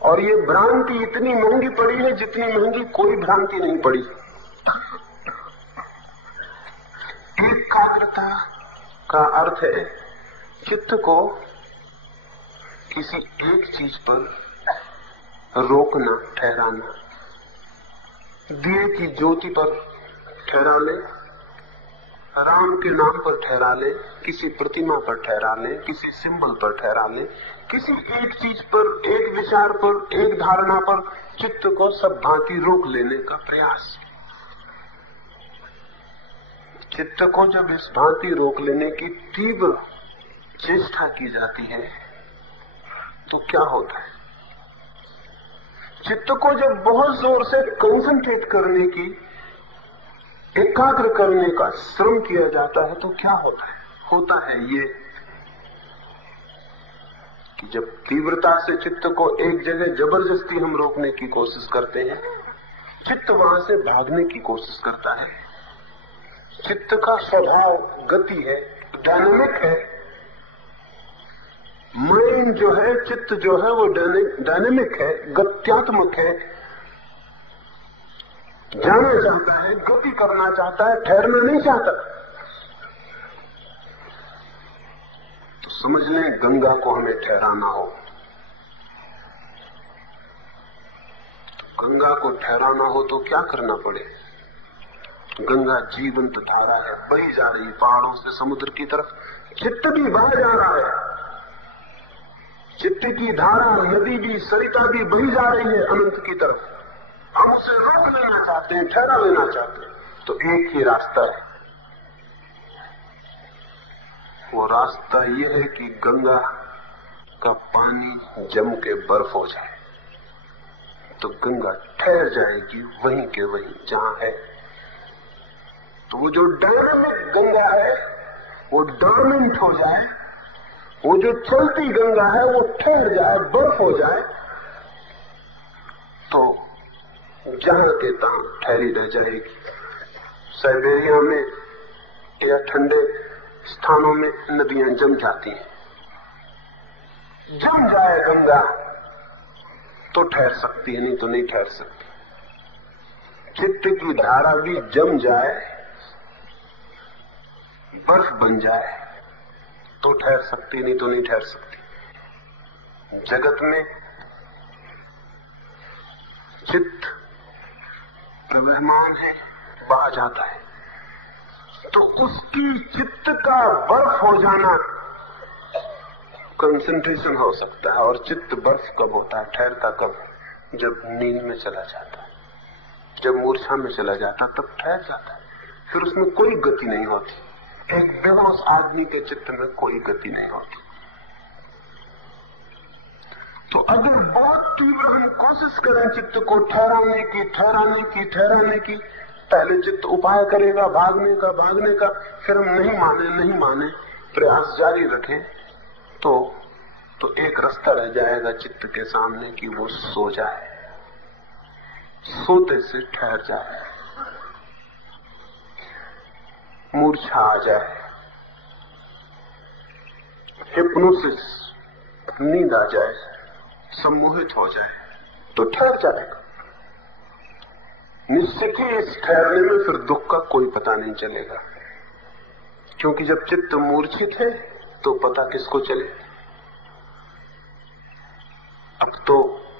और ये भ्रांति इतनी महंगी पड़ी है जितनी महंगी कोई भ्रांति नहीं पड़ी। एकाग्रता का अर्थ है चित्त को किसी एक चीज पर रोकना, ठहराना। दिए की ज्योति पर ठहरा ले, राम के नाम पर ठहरा ले, किसी प्रतिमा पर ठहरा ले, किसी सिंबल पर ठहरा ले, किसी एक चीज पर, एक विचार पर, एक धारणा पर चित्त को सब भांति रोक लेने का प्रयास। चित्त को जब इस भांति रोक लेने की तीव्र चेष्टा की जाती है तो क्या होता है? चित्त को जब बहुत जोर से कंसंट्रेट करने की, एकाग्र करने का श्रम किया जाता है तो क्या होता है? होता है ये कि जब तीव्रता से चित्त को एक जगह जबरदस्ती हम रोकने की कोशिश करते हैं, चित्त वहां से भागने की कोशिश करता है। चित्त का स्वभाव गति है, डायनेमिक है। माइंड जो है, चित्त जो है वो डायनेमिक है, गत्यात्मक है, जाना चाहता है, गति करना चाहता है, ठहरना नहीं चाहता। तो समझ लें गंगा को हमें ठहराना हो, गंगा को ठहराना हो तो क्या करना पड़े? गंगा जीवंत धारा है, बही जा रही है पहाड़ों से समुद्र की तरफ। चित्त भी बह जा रहा है, चित्त की धारा, नदी भी, सरिता भी बही जा रही है अनंत की तरफ। हम उसे रोक लेना चाहते हैं, ठहरा लेना चाहते हैं। तो एक ही रास्ता है, वो रास्ता ये है कि गंगा का पानी जम के बर्फ हो जाए, तो गंगा ठहर जाएगी वहीं के वहीं जहां है। तो वो जो डायनामिक गंगा है वो डोमिनेंट हो जाए, वो जो चलती गंगा है वो ठहर जाए, बर्फ हो जाए, तो जहां के तहां ठहरी रह जाएगी। साइबेरिया में या ठंडे स्थानों में नदियां जम जाती हैं। जम जाए गंगा तो ठहर सकती है, नहीं तो नहीं ठहर सकती। चित्त की धारा भी जम जाए, बर्फ बन जाए तो ठहर सकती, नहीं तो नहीं ठहर सकती। जगत में चित्त प्रवहमान है, बहा जाता है, तो उसकी चित्त का बर्फ हो जाना कंसंट्रेशन हो सकता है। और चित्त बर्फ कब होता है, ठहरता कब? जब नींद में चला जाता है, जब मूर्छा में चला जाता है, तब ठहर जाता है। फिर उसमें कोई गति नहीं होती। एक बेहोश आदमी के चित्त में कोई गति नहीं होती। तो अगर बहुत तीव्र हम कोशिश करें चित्त को ठहराने की, पहले चित्त उपाय करेगा भागने का, फिर हम नहीं माने प्रयास जारी रखें, तो एक रास्ता रह जाएगा चित्त के सामने कि वो सो जाए, सोते से ठहर जाए, मूर्छा आ जाए, हिप्नोसिस, नींद आ जाए, सम्मोहित हो जाए, तो ठहर जाएगा। निश्चित ही इस ठहरने में फिर दुख का कोई पता नहीं चलेगा, क्योंकि जब चित्त मूर्छित है तो पता किसको चले? अब तो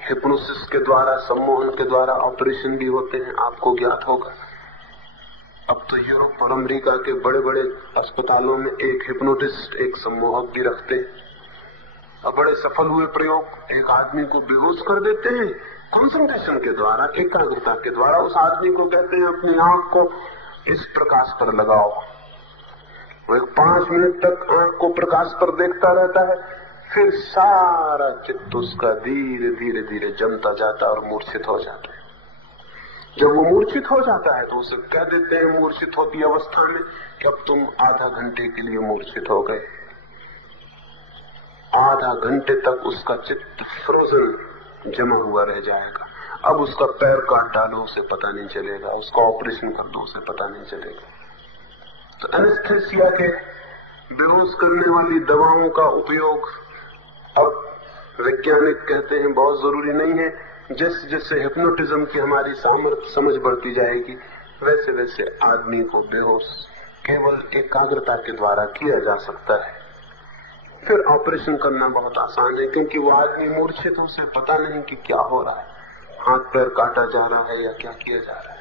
हिप्नोसिस के द्वारा, सम्मोहन के द्वारा ऑपरेशन भी होते हैं, आपको ज्ञात होगा। अब तो यूरोप और अमेरिका के बड़े बड़े अस्पतालों में एक हिप्नोटिस्ट, एक सम्मोहक भी रखते हैं। अब बड़े सफल हुए प्रयोग, एक आदमी को बेहोश कर देते हैं कंसंट्रेशन के द्वारा, एकाग्रता के द्वारा। उस आदमी को कहते हैं अपनी आंख को इस प्रकाश पर लगाओ, वो 5 मिनट तक आंख को प्रकाश पर देखता रहता है, फिर सारा चित्त उसका धीरे धीरे धीरे जमता जाता है और मूर्छित हो जाता है। जब वो मूर्छित हो जाता है तो उसे कह देते हैं मूर्छित होती अवस्था में कि अब तुम आधा घंटे के लिए मूर्छित हो गए। आधा घंटे तक उसका चित्त फ्रोजन जमा हुआ रह जाएगा। अब उसका पैर काट डालो उसे पता नहीं चलेगा, उसका ऑपरेशन कर दो उसे पता नहीं चलेगा। तो एनेस्थेसिया के बेहोश करने वाली दवाओं का उपयोग अब वैज्ञानिक कहते हैं बहुत जरूरी नहीं है। जैसे जैसे हिप्नोटिज्म की हमारी सामर्थ्य समझ बढ़ती जाएगी, वैसे वैसे आदमी को बेहोश केवल एकाग्रता के द्वारा किया जा सकता है। फिर ऑपरेशन करना बहुत आसान है, क्योंकि वो आदमी मूर्छित, उसे पता नहीं कि क्या हो रहा है, हाथ पैर काटा जा रहा है या क्या किया जा रहा है।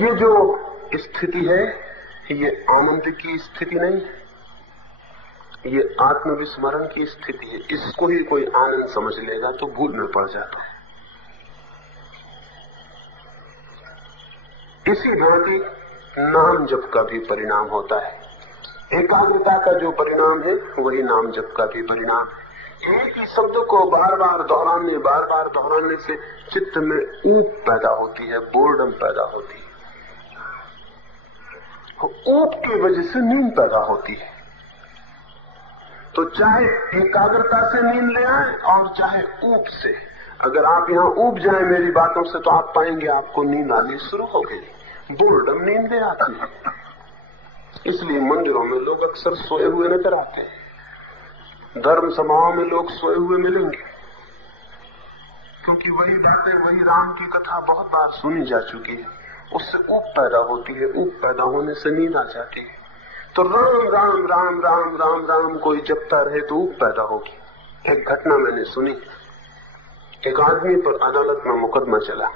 ये जो स्थिति है ये आनंद की स्थिति नहीं है, ये आत्मविस्मरण की स्थिति है। इसको ही कोई आनंद समझ लेगा तो भूल में पड़ जाता है। इसी भांति नाम जप का भी परिणाम होता है। एकाग्रता का जो परिणाम है वही नाम जप का भी परिणाम है। एक ही शब्द को बार बार दोहराने से चित्त में ऊब पैदा होती है, बोर्डम पैदा होती है। ऊब की वजह से नींद पैदा होती है। तो चाहे एकाग्रता से नींद ले आए और चाहे ऊब से, अगर आप यहाँ ऊब जाए मेरी बातों से तो आप पाएंगे आपको नींद आनी शुरू हो गई। बोर्डम नींद ले आती है। इसलिए मंदिरों में लोग अक्सर सोए हुए नजर आते हैं, धर्म सभाओं में लोग सोए हुए मिलेंगे, क्योंकि वही बातें, वही राम की कथा बहुत बार सुनी जा चुकी है। उससे ऊब पैदा होती है, ऊब पैदा होने से नींद आ जाती है। तो राम राम राम राम राम राम कोई जपता रहे तो ऊब पैदा होगी। एक घटना मैंने सुनी, एक आदमी पर अदालत में मुकदमा चला।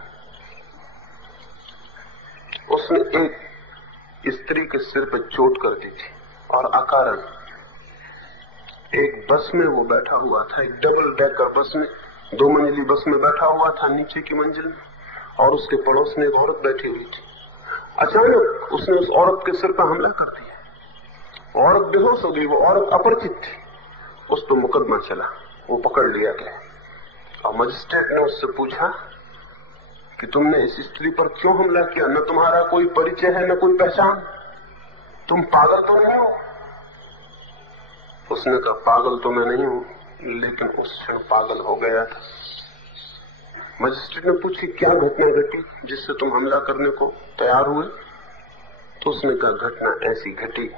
उसने एक स्त्री के सिर पर चोट कर दी थी और अकारण एक बस में वो बैठा हुआ था, एक डबल डेकर बस में, 2 मंजिली बस में बैठा हुआ था नीचे की मंजिल में, और उसके पड़ोस में एक औरत बैठी हुई थी। अचानक उसने उस औरत के सिर पर हमला कर दिया। औरत बेहोश हो गई, वो औरत अपरिचित थी। उस पर मुकदमा चला, वो पकड़ लिया गया और मजिस्ट्रेट ने उससे पूछा कि तुमने इस स्त्री पर क्यों हमला किया? न तुम्हारा कोई परिचय है न कोई पहचान, तुम पागल तो नहीं हो? उसने कहा पागल तो मैं नहीं हूं, लेकिन उस क्षण पागल हो गया था। मजिस्ट्रेट ने पूछी क्या घटना घटी जिससे तुम हमला करने को तैयार हुए? तो उसने कहा घटना ऐसी घटी,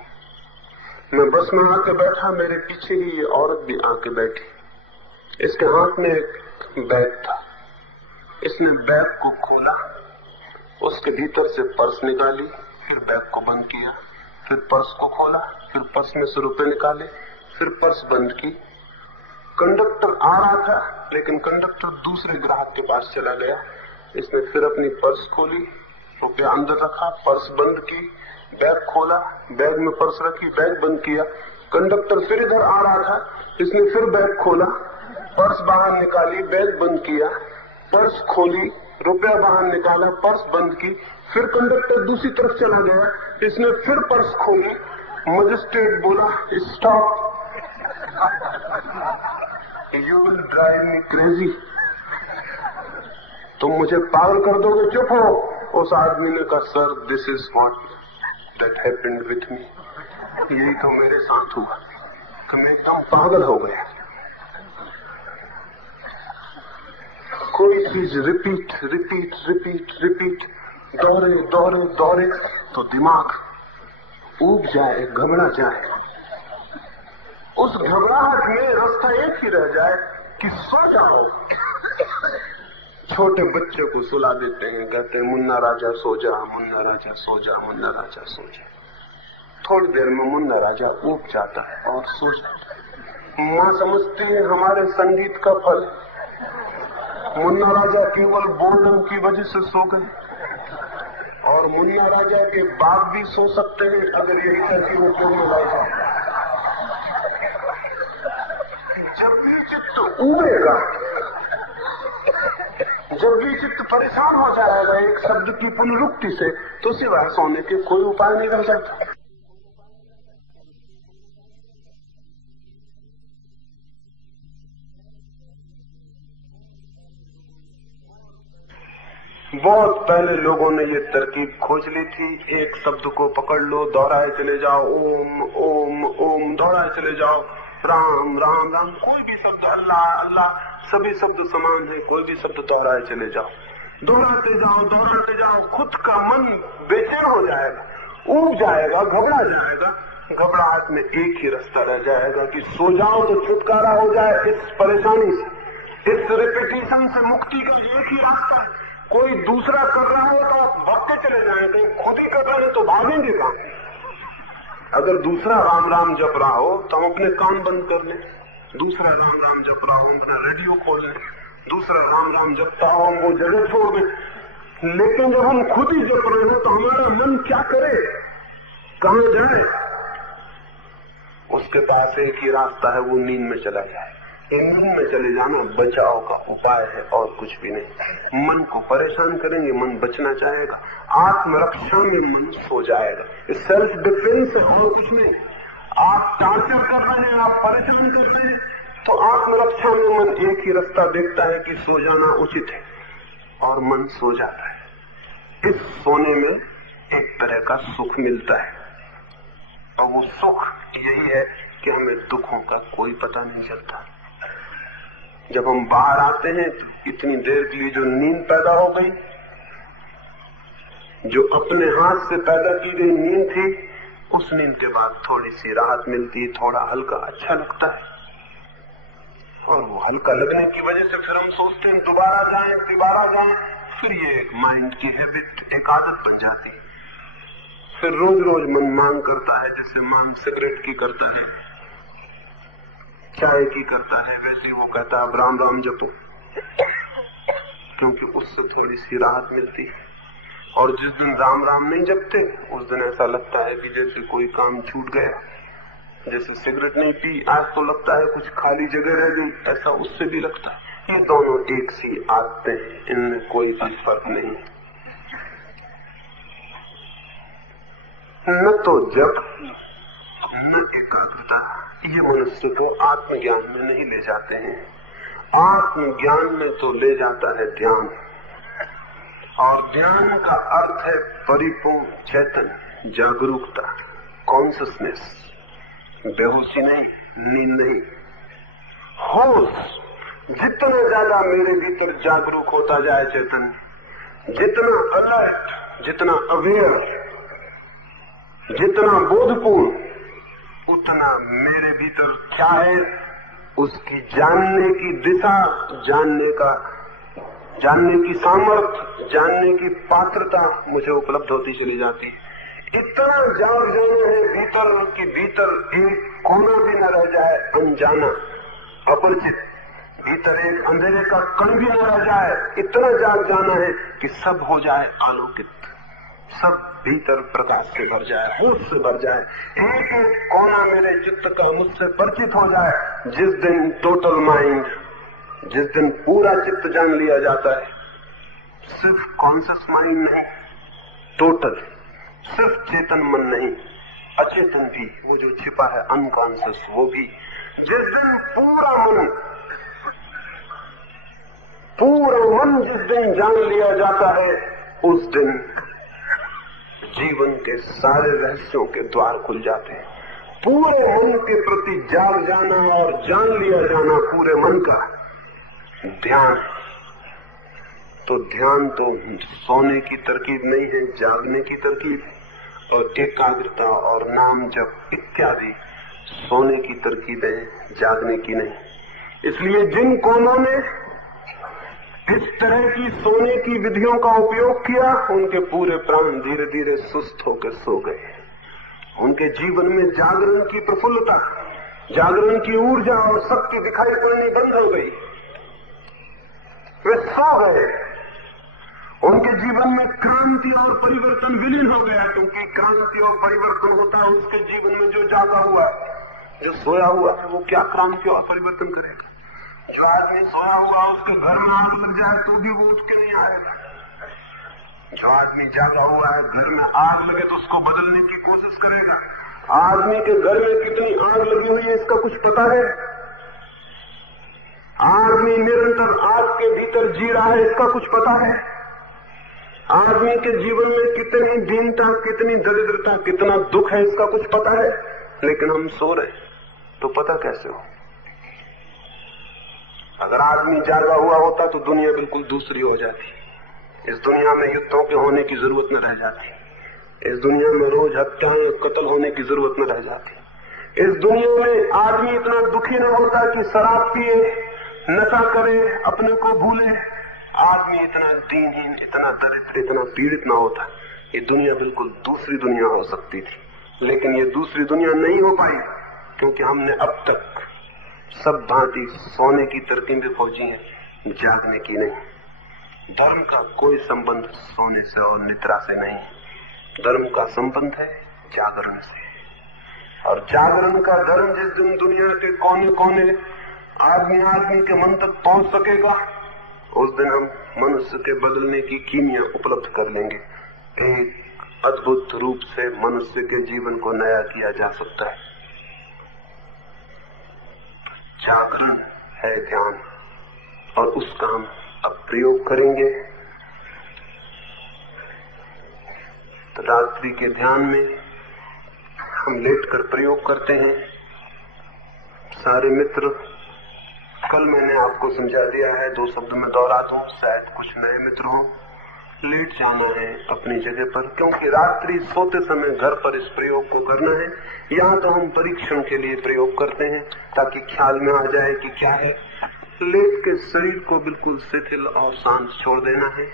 मैं बस में आके बैठा, मेरे पीछे ही ये औरत भी आके बैठी। इसके हाथ में एक बैग था, इसने बैग को खोला, उसके भीतर से पर्स निकाली, फिर बैग को बंद किया, फिर पर्स को खोला, फिर पर्स में से रुपए निकाले, फिर पर्स बंद की। कंडक्टर आ रहा था, लेकिन कंडक्टर दूसरे ग्राहक के पास चला गया। इसने फिर अपनी पर्स खोली, रुपया अंदर रखा, पर्स बंद की, बैग खोला, बैग में पर्स रखी, बैग बंद किया। कंडक्टर फिर इधर आ रहा था, इसने फिर बैग खोला, पर्स बाहर निकाली, बैग बंद किया, पर्स खोली, रुपया बाहर निकाला, पर्स बंद की। फिर कंडक्टर दूसरी तरफ चला गया, इसने फिर पर्स खोली। मजिस्ट्रेट बोला stop, you will drive me crazy, तुम मुझे पागल कर दोगे, चुप हो। उस आदमी ने कहा sir this is what that happened with me, यही तो मेरे साथ हुआ कि मैं एकदम पागल हो गया। कोई चीज रिपीट रिपीट रिपीट रिपीट दोहरे दोहरे दोहरे तो दिमाग ऊब जाए, घबरा जाए। उस घबराहट में रास्ता एक ही रह जाए कि सो जाओ। छोटे बच्चे को सुला देते हैं, कहते हैं मुन्ना राजा सो जा, मुन्ना राजा सो जा, मुन्ना राजा सो जा। थोड़ी देर में मुन्ना राजा ऊब जाता है और सो जाता है। माँ समझती है हमारे संगीत का फल मुन्ना राजा केवल बोर्डम की वजह से सो गए, और मुन्ना राजा के बाप भी सो सकते हैं अगर यही तरकीब उपयोग में लाई जाए। जब भी चित्त उबेगा, जब भी चित्त परेशान हो जाएगा एक शब्द की पुनरुक्ति से, तो सिवाय सोने के कोई उपाय नहीं कर सकता। बहुत पहले लोगों ने ये तरकीब खोज ली थी, एक शब्द को पकड़ लो, दोहराए चले जाओ, ओम ओम ओम, दोहराए चले जाओ, राम राम राम, कोई भी शब्द, अल्लाह अल्लाह, सभी शब्द समान है, कोई भी शब्द दोहराए चले जाओ, दोहराते जाओ, खुद का मन बेचैन हो जाएगा, ऊब जाएगा, घबरा जाएगा। घबराहट में एक ही रास्ता रह जाएगा कि सो जाओ तो छुटकारा हो जाए इस परेशानी से, इस रिपीटिशन से मुक्ति का एक ही रास्ता है। कोई दूसरा कर रहा हो तो आप भागते चले जाएंगे, खुद ही कर रहे हैं तो भागेंगे कहां? अगर दूसरा राम राम जप रहा हो तो हम अपने कान बंद कर लें, दूसरा राम राम जप रहा हो हम अपना रेडियो खोल लें, दूसरा राम राम जपता हो हम वो जगह छोड़ दें। लेकिन जब हम खुद ही जप रहे हो तो हमारा मन क्या करे, कहां जाए? उसके पास एक ही रास्ता है, वो नींद में चला जाए। नींद में चले जाना बचाव का उपाय है और कुछ भी नहीं। मन को परेशान करेंगे, मन बचना चाहेगा, आत्मरक्षा में मन सो जाएगा। सेल्फ डिफेंस है और कुछ नहीं। आप टार्चर कर रहे हैं, आप परेशान कर रहे हैं, तो आत्मरक्षा में मन एक ही रास्ता देखता है कि सो जाना उचित है, और मन सो जाता है। इस सोने में एक तरह का सुख मिलता है, और वो सुख यही है कि हमें दुखों का कोई पता नहीं चलता। जब हम बाहर आते हैं तो इतनी देर के लिए जो नींद पैदा हो गई, जो अपने हाथ से पैदा की गई नींद थी, उस नींद के बाद थोड़ी सी राहत मिलती है, थोड़ा हल्का अच्छा लगता है, और वो हल्का लगने की वजह से फिर हम सोचते हैं दोबारा जाएं, फिर ये एक माइंड की हैबिट, एक आदत बन जाती है। फिर रोज रोज मन मांग करता है, जैसे मांग सिगरेट की करता है, चाय की करता है, वैसे वो कहता है अब राम राम जपो, क्योंकि उससे थोड़ी सी राहत मिलती है। और जिस दिन राम राम नहीं जपते उस दिन ऐसा लगता है कि जैसे कोई काम छूट गया, जैसे सिगरेट नहीं पी आज तो लगता है कुछ खाली जगह रह गई, ऐसा उससे भी लगता है। ये दोनों एक सी आदतें हैं, इनमें कोई भी फर्क नहीं। न तो जप न एकाग्रता, ये मनुष्य को आत्मज्ञान में नहीं ले जाते हैं। आत्मज्ञान में तो ले जाता है ध्यान, और ध्यान का अर्थ है परिपूर्ण चैतन्य, जागरूकता, कॉन्शियसनेस, बेहोशी नहीं, नींद नहीं, होश। जितना ज्यादा मेरे भीतर जागरूक होता जाए चैतन्य, जितना अलर्ट, जितना अवेयर, जितना बोधपूर्ण, उतना मेरे भीतर क्या है उसकी जानने की दिशा, जानने की सामर्थ्य, जानने की पात्रता मुझे उपलब्ध होती चली जाती है। इतना जाग जाना है भीतर कि भीतर एक कोना भी न रह जाए अनजाना, अपरिचित, भीतर एक अंधेरे का कण भी न रह जाए। इतना जाग जाना है कि सब हो जाए आलोकित, सब भीतर प्रकाश से भर जाए, होश से भर जाए। एक एक कोना मेरे चित्त का मुझसे परिचित हो जाए। जिस दिन टोटल माइंड, जिस दिन पूरा चित्त जान लिया जाता है, सिर्फ कॉन्शियस माइंड नहीं, टोटल, सिर्फ चेतन मन नहीं, अचेतन भी, वो जो छिपा है अनकॉन्शियस, वो भी। जिस दिन पूरा मन जिस दिन जान लिया जाता है, उस दिन जीवन के सारे रहस्यों के द्वार खुल जाते हैं। पूरे मन के प्रति जाग जाना और जान लिया जाना पूरे मन का ध्यान। तो ध्यान तो सोने की तरकीब नहीं है, जागने की तरकीब। और एकाग्रता और नाम जप इत्यादि सोने की तरकीबें, जागने की नहीं। इसलिए जिन कौमों ने इस तरह की सोने की विधियों का उपयोग किया, उनके पूरे प्राण धीरे धीरे सुस्त होकर सो गए। उनके जीवन में जागरण की प्रफुल्लता, जागरण की ऊर्जा और शक्ति दिखाई पड़नी बंद हो गई। वे सो गए। उनके जीवन में क्रांति और परिवर्तन विलीन हो गया, क्योंकि क्रांति और परिवर्तन होता है उसके जीवन में जो जागा हुआ है। जो सोया हुआ है वो क्या क्रांति और परिवर्तन करेगा? जो आदमी सोया हुआ उसके घर में आग लग जाए तो भी वो उठ के नहीं आएगा। जो आदमी जागा हुआ है घर में आग लगे तो उसको बदलने की कोशिश करेगा। आदमी के घर में कितनी आग लगी हुई है इसका कुछ पता है? आदमी निरंतर आग के भीतर जी रहा है, इसका कुछ पता है? आदमी के जीवन में कितनी दीनता, कितनी दरिद्रता, कितना दुख है, इसका कुछ पता है? लेकिन हम सो रहे, तो पता कैसे हो? अगर आदमी जागा हुआ होता तो दुनिया बिल्कुल दूसरी हो जाती। इस दुनिया में युद्धों के होने की जरूरत न रह जाती। इस दुनिया में रोज हत्याएं, कत्ल होने की जरूरत न रह जाती। इस दुनिया में आदमी इतना दुखी न होता कि शराब पिए, नशा करे, अपने को भूले। आदमी इतना दीनहीन, इतना दरिद्र, इतना पीड़ित न होता। ये दुनिया बिल्कुल दूसरी दुनिया हो सकती थी, लेकिन ये दूसरी दुनिया नहीं हो पाई, क्योंकि हमने अब तक सब भांति सोने की तरकीबें खोजी हैं, जागने की नहीं। धर्म का कोई संबंध सोने से और निद्रा से नहीं। धर्म का संबंध है जागरण से, और जागरण का धर्म जिस दिन दुनिया के कोने कोने आदमी के मन तक पहुंच सकेगा, उस दिन हम मनुष्य के बदलने की कीमिया उपलब्ध कर लेंगे। एक अद्भुत रूप से मनुष्य के जीवन को नया किया जा सकता है। जागरण है ध्यान, और उसका हम अब प्रयोग करेंगे। तो रात्रि के ध्यान में हम लेटकर प्रयोग करते हैं। सारे मित्र, कल मैंने आपको समझा दिया है, 2 शब्द में दोहरा दूं, शायद कुछ नए मित्र हो। लेट जाना है अपनी जगह पर, क्योंकि रात्रि सोते समय घर पर इस प्रयोग को करना है। यहाँ तो हम परीक्षण के लिए प्रयोग करते हैं, ताकि ख्याल में आ जाए कि क्या है। लेट के शरीर को बिल्कुल शिथिल और शांत छोड़ देना है,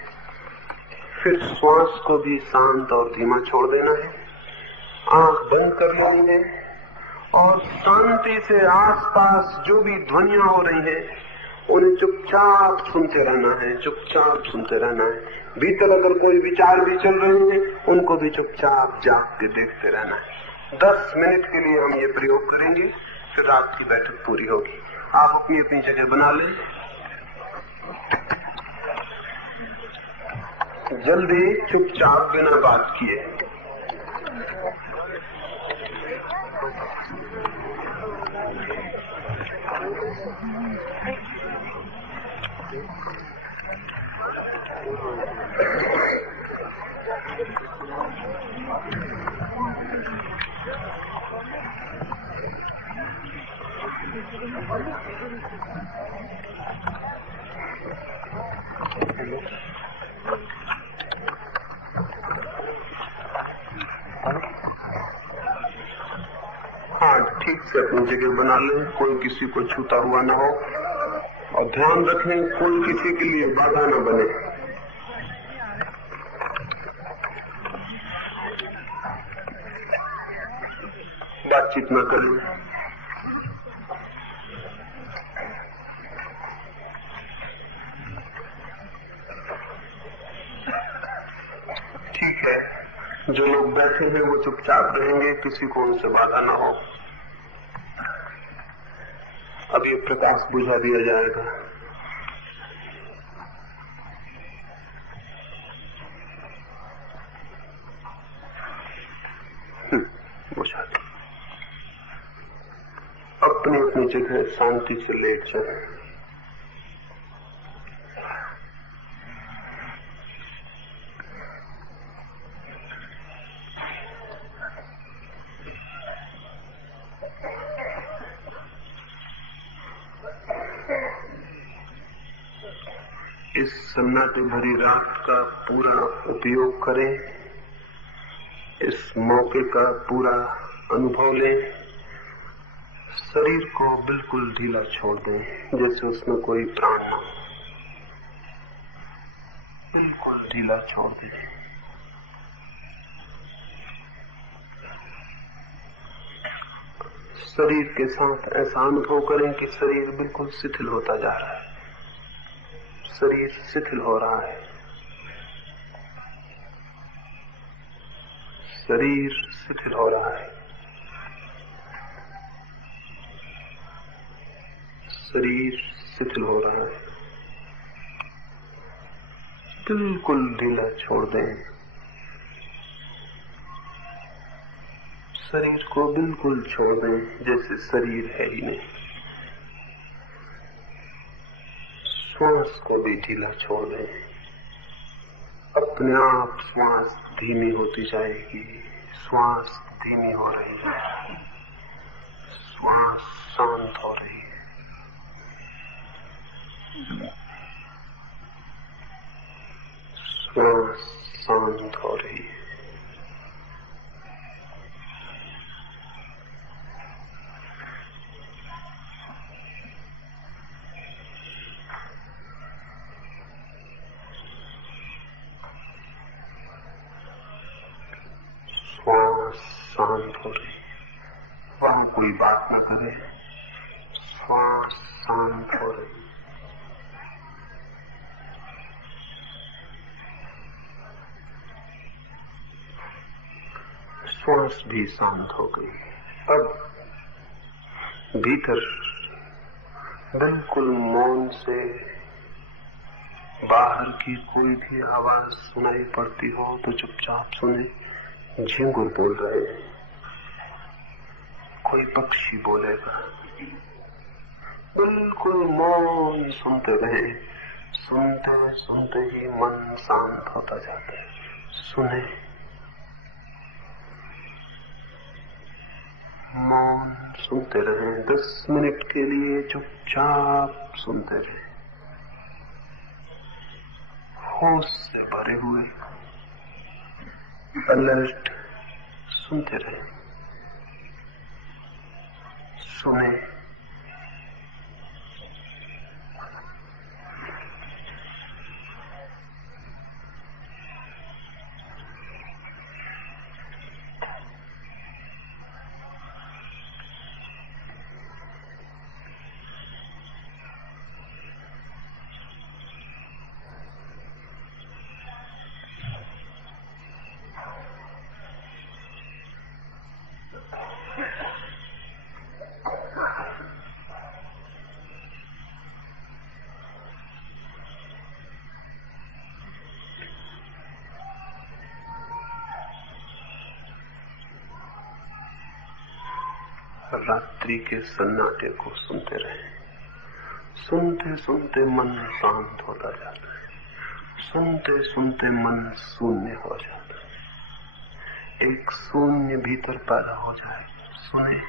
फिर श्वास को भी शांत और धीमा छोड़ देना है। आंख बंद कर लेनी है और शांति से आसपास जो भी ध्वनियां हो रही हैं उन्हें चुपचाप सुनते रहना है, चुपचाप सुनते रहना है। भीतर अगर कोई विचार भी चल रहे हैं उनको भी चुपचाप जाग के देखते रहना है। 10 मिनट के लिए हम ये प्रयोग करेंगे, फिर रात की बैठक पूरी होगी। आप अपनी अपनी जगह बना लें। जल्दी, चुपचाप, बिना बात किए। हाँ, ठीक से अपनी जगह बना लें, कोई किसी को छूता हुआ ना हो, और ध्यान रखें कोई किसी के लिए बाधा न बने। बातचीत न करें। ठीक है, जो लोग बैठे हैं वो चुपचाप रहेंगे, किसी को उनसे बाधा ना हो। अब ये प्रकाश बुझा दिया जाएगा। बुझा दिया। अपनी अपनी जगह शांति से लेट जाए। इस सन्नाटे भरी रात का पूरा उपयोग करें, इस मौके का पूरा अनुभव लें। शरीर को बिल्कुल ढीला छोड़ दें, जैसे उसमें कोई प्राण न हो। बिल्कुल ढीला छोड़ दीजिए। शरीर के साथ ऐसा अनुभव करें कि शरीर बिल्कुल शिथिल होता जा रहा है। शरीर शिथिल हो रहा है, शरीर शिथिल हो रहा है, शरीर शिथिल हो रहा है। बिल्कुल ढीला छोड़ दें, शरीर को बिल्कुल छोड़ दें, जैसे शरीर है ही नहीं। श्वास को भी ढीला छोड़ दें, अपने आप श्वास धीमी होती जाएगी, श्वास धीमी हो रही है, श्वास शांत हो रही है, श्वास शांत हो रही है। श्वास शांत हो रही है, वहां कोई बात न करे, श्वास शांत हो रही है। श्वास भी शांत हो गई। अब भीतर बिल्कुल मौन से बाहर की कोई भी आवाज सुनाई पड़ती हो तो चुपचाप सुने। झिंगुर बोल रहे हैं, कोई पक्षी बोलेगा, बिल्कुल मौन सुनते रहे। सुनते सुनते ही मन शांत होता जाता है। सुने, मौन सुनते रहे, 10 मिनट के लिए चुपचाप सुनते रहे, होश से भरे हुए, अलर्ट सुनते रहे। सुने, रात्रि के सन्नाटे को सुनते रहे। सुनते सुनते मन शांत होता जाता है, सुनते सुनते मन शून्य हो जाता है, एक शून्य भीतर पैदा हो जाए। सुने,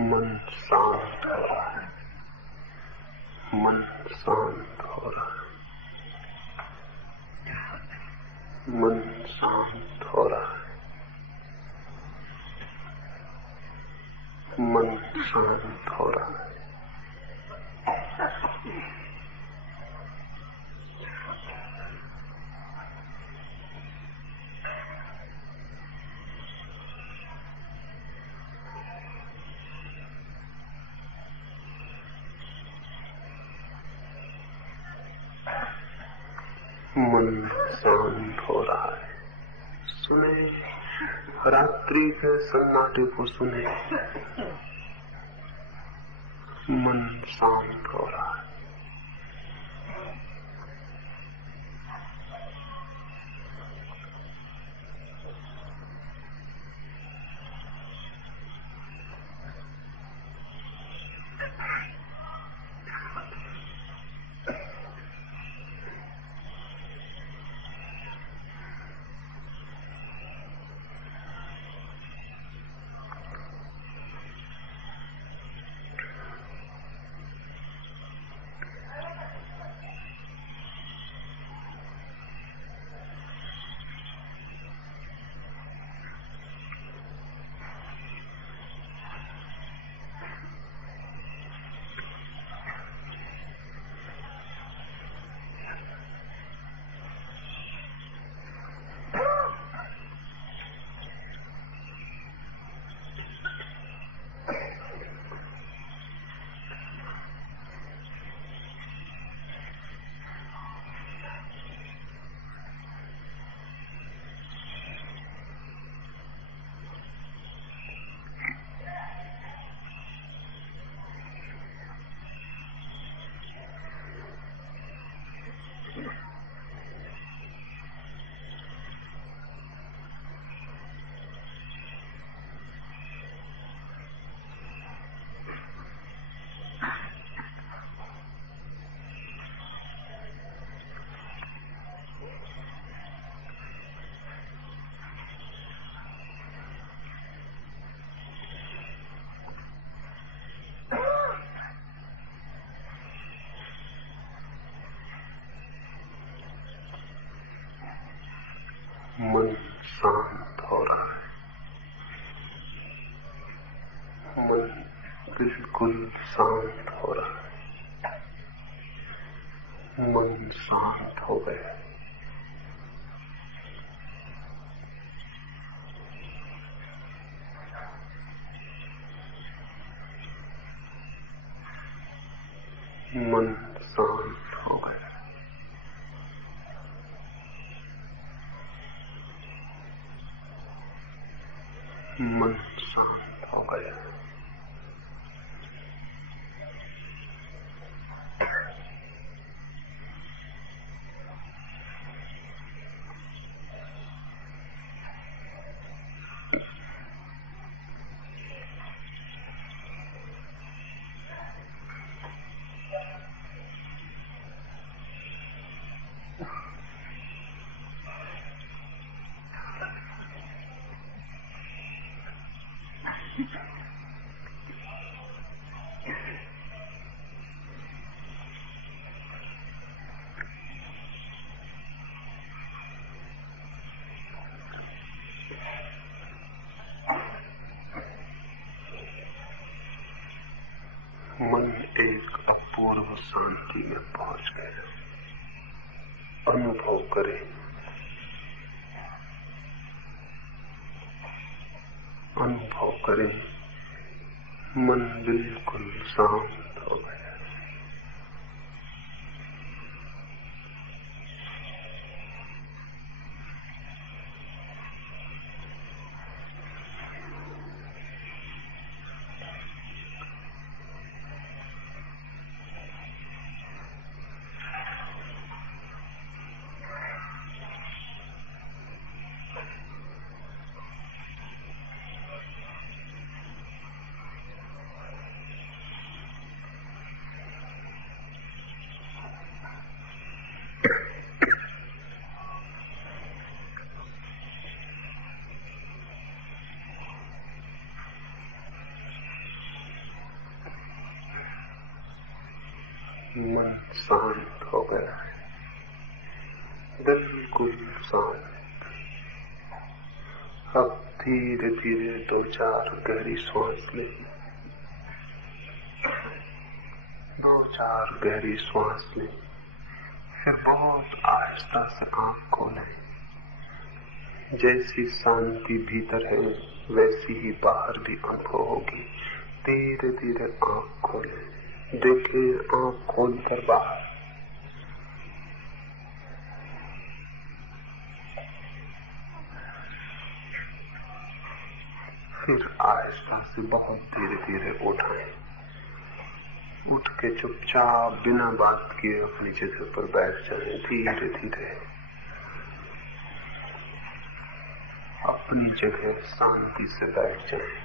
मन शांत हो रहा है, मन शांत हो रहा है, मन शांत हो रहा है, मन शांत हो रहा है। मन शांत हो रहा है। सुने, रात्रि के सन्नाटे को सुने, मन शांत हो रहा है। मन शांत हो रहा है, मन बिल्कुल शांत हो रहा है, मन शांत हो गया। मन शांत हो गया। मन शांत हो गया। मन एक अपूर्व शांति में पहुंच गया। अनुभव करें, अनुभव करें, मन बिल्कुल शांत हो गया। मन शांत हो गया है, बिल्कुल शांत। अब धीरे धीरे 2-4 गहरी सांस लें, 2-4 गहरी सांस लें, फिर बहुत आहिस्ता से आंख खोलें। जैसी शांति भीतर है वैसी ही बाहर भी अनुभव होगी। धीरे धीरे आंख खोलें, देखिए आंख खोलकर बाहर। फिर आहिस्ता से बहुत धीरे धीरे उठाएं। उठ के चुपचाप बिना बात किए अपनी जगह पर बैठ जाएं। धीरे धीरे अपनी जगह शांति से बैठ जाएं।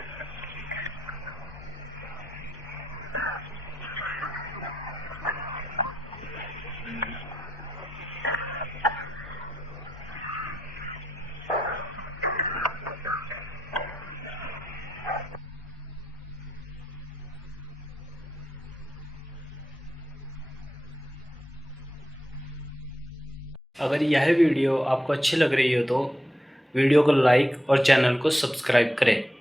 अगर यह वीडियो आपको अच्छी लग रही हो तो वीडियो को लाइक और चैनल को सब्सक्राइब करें।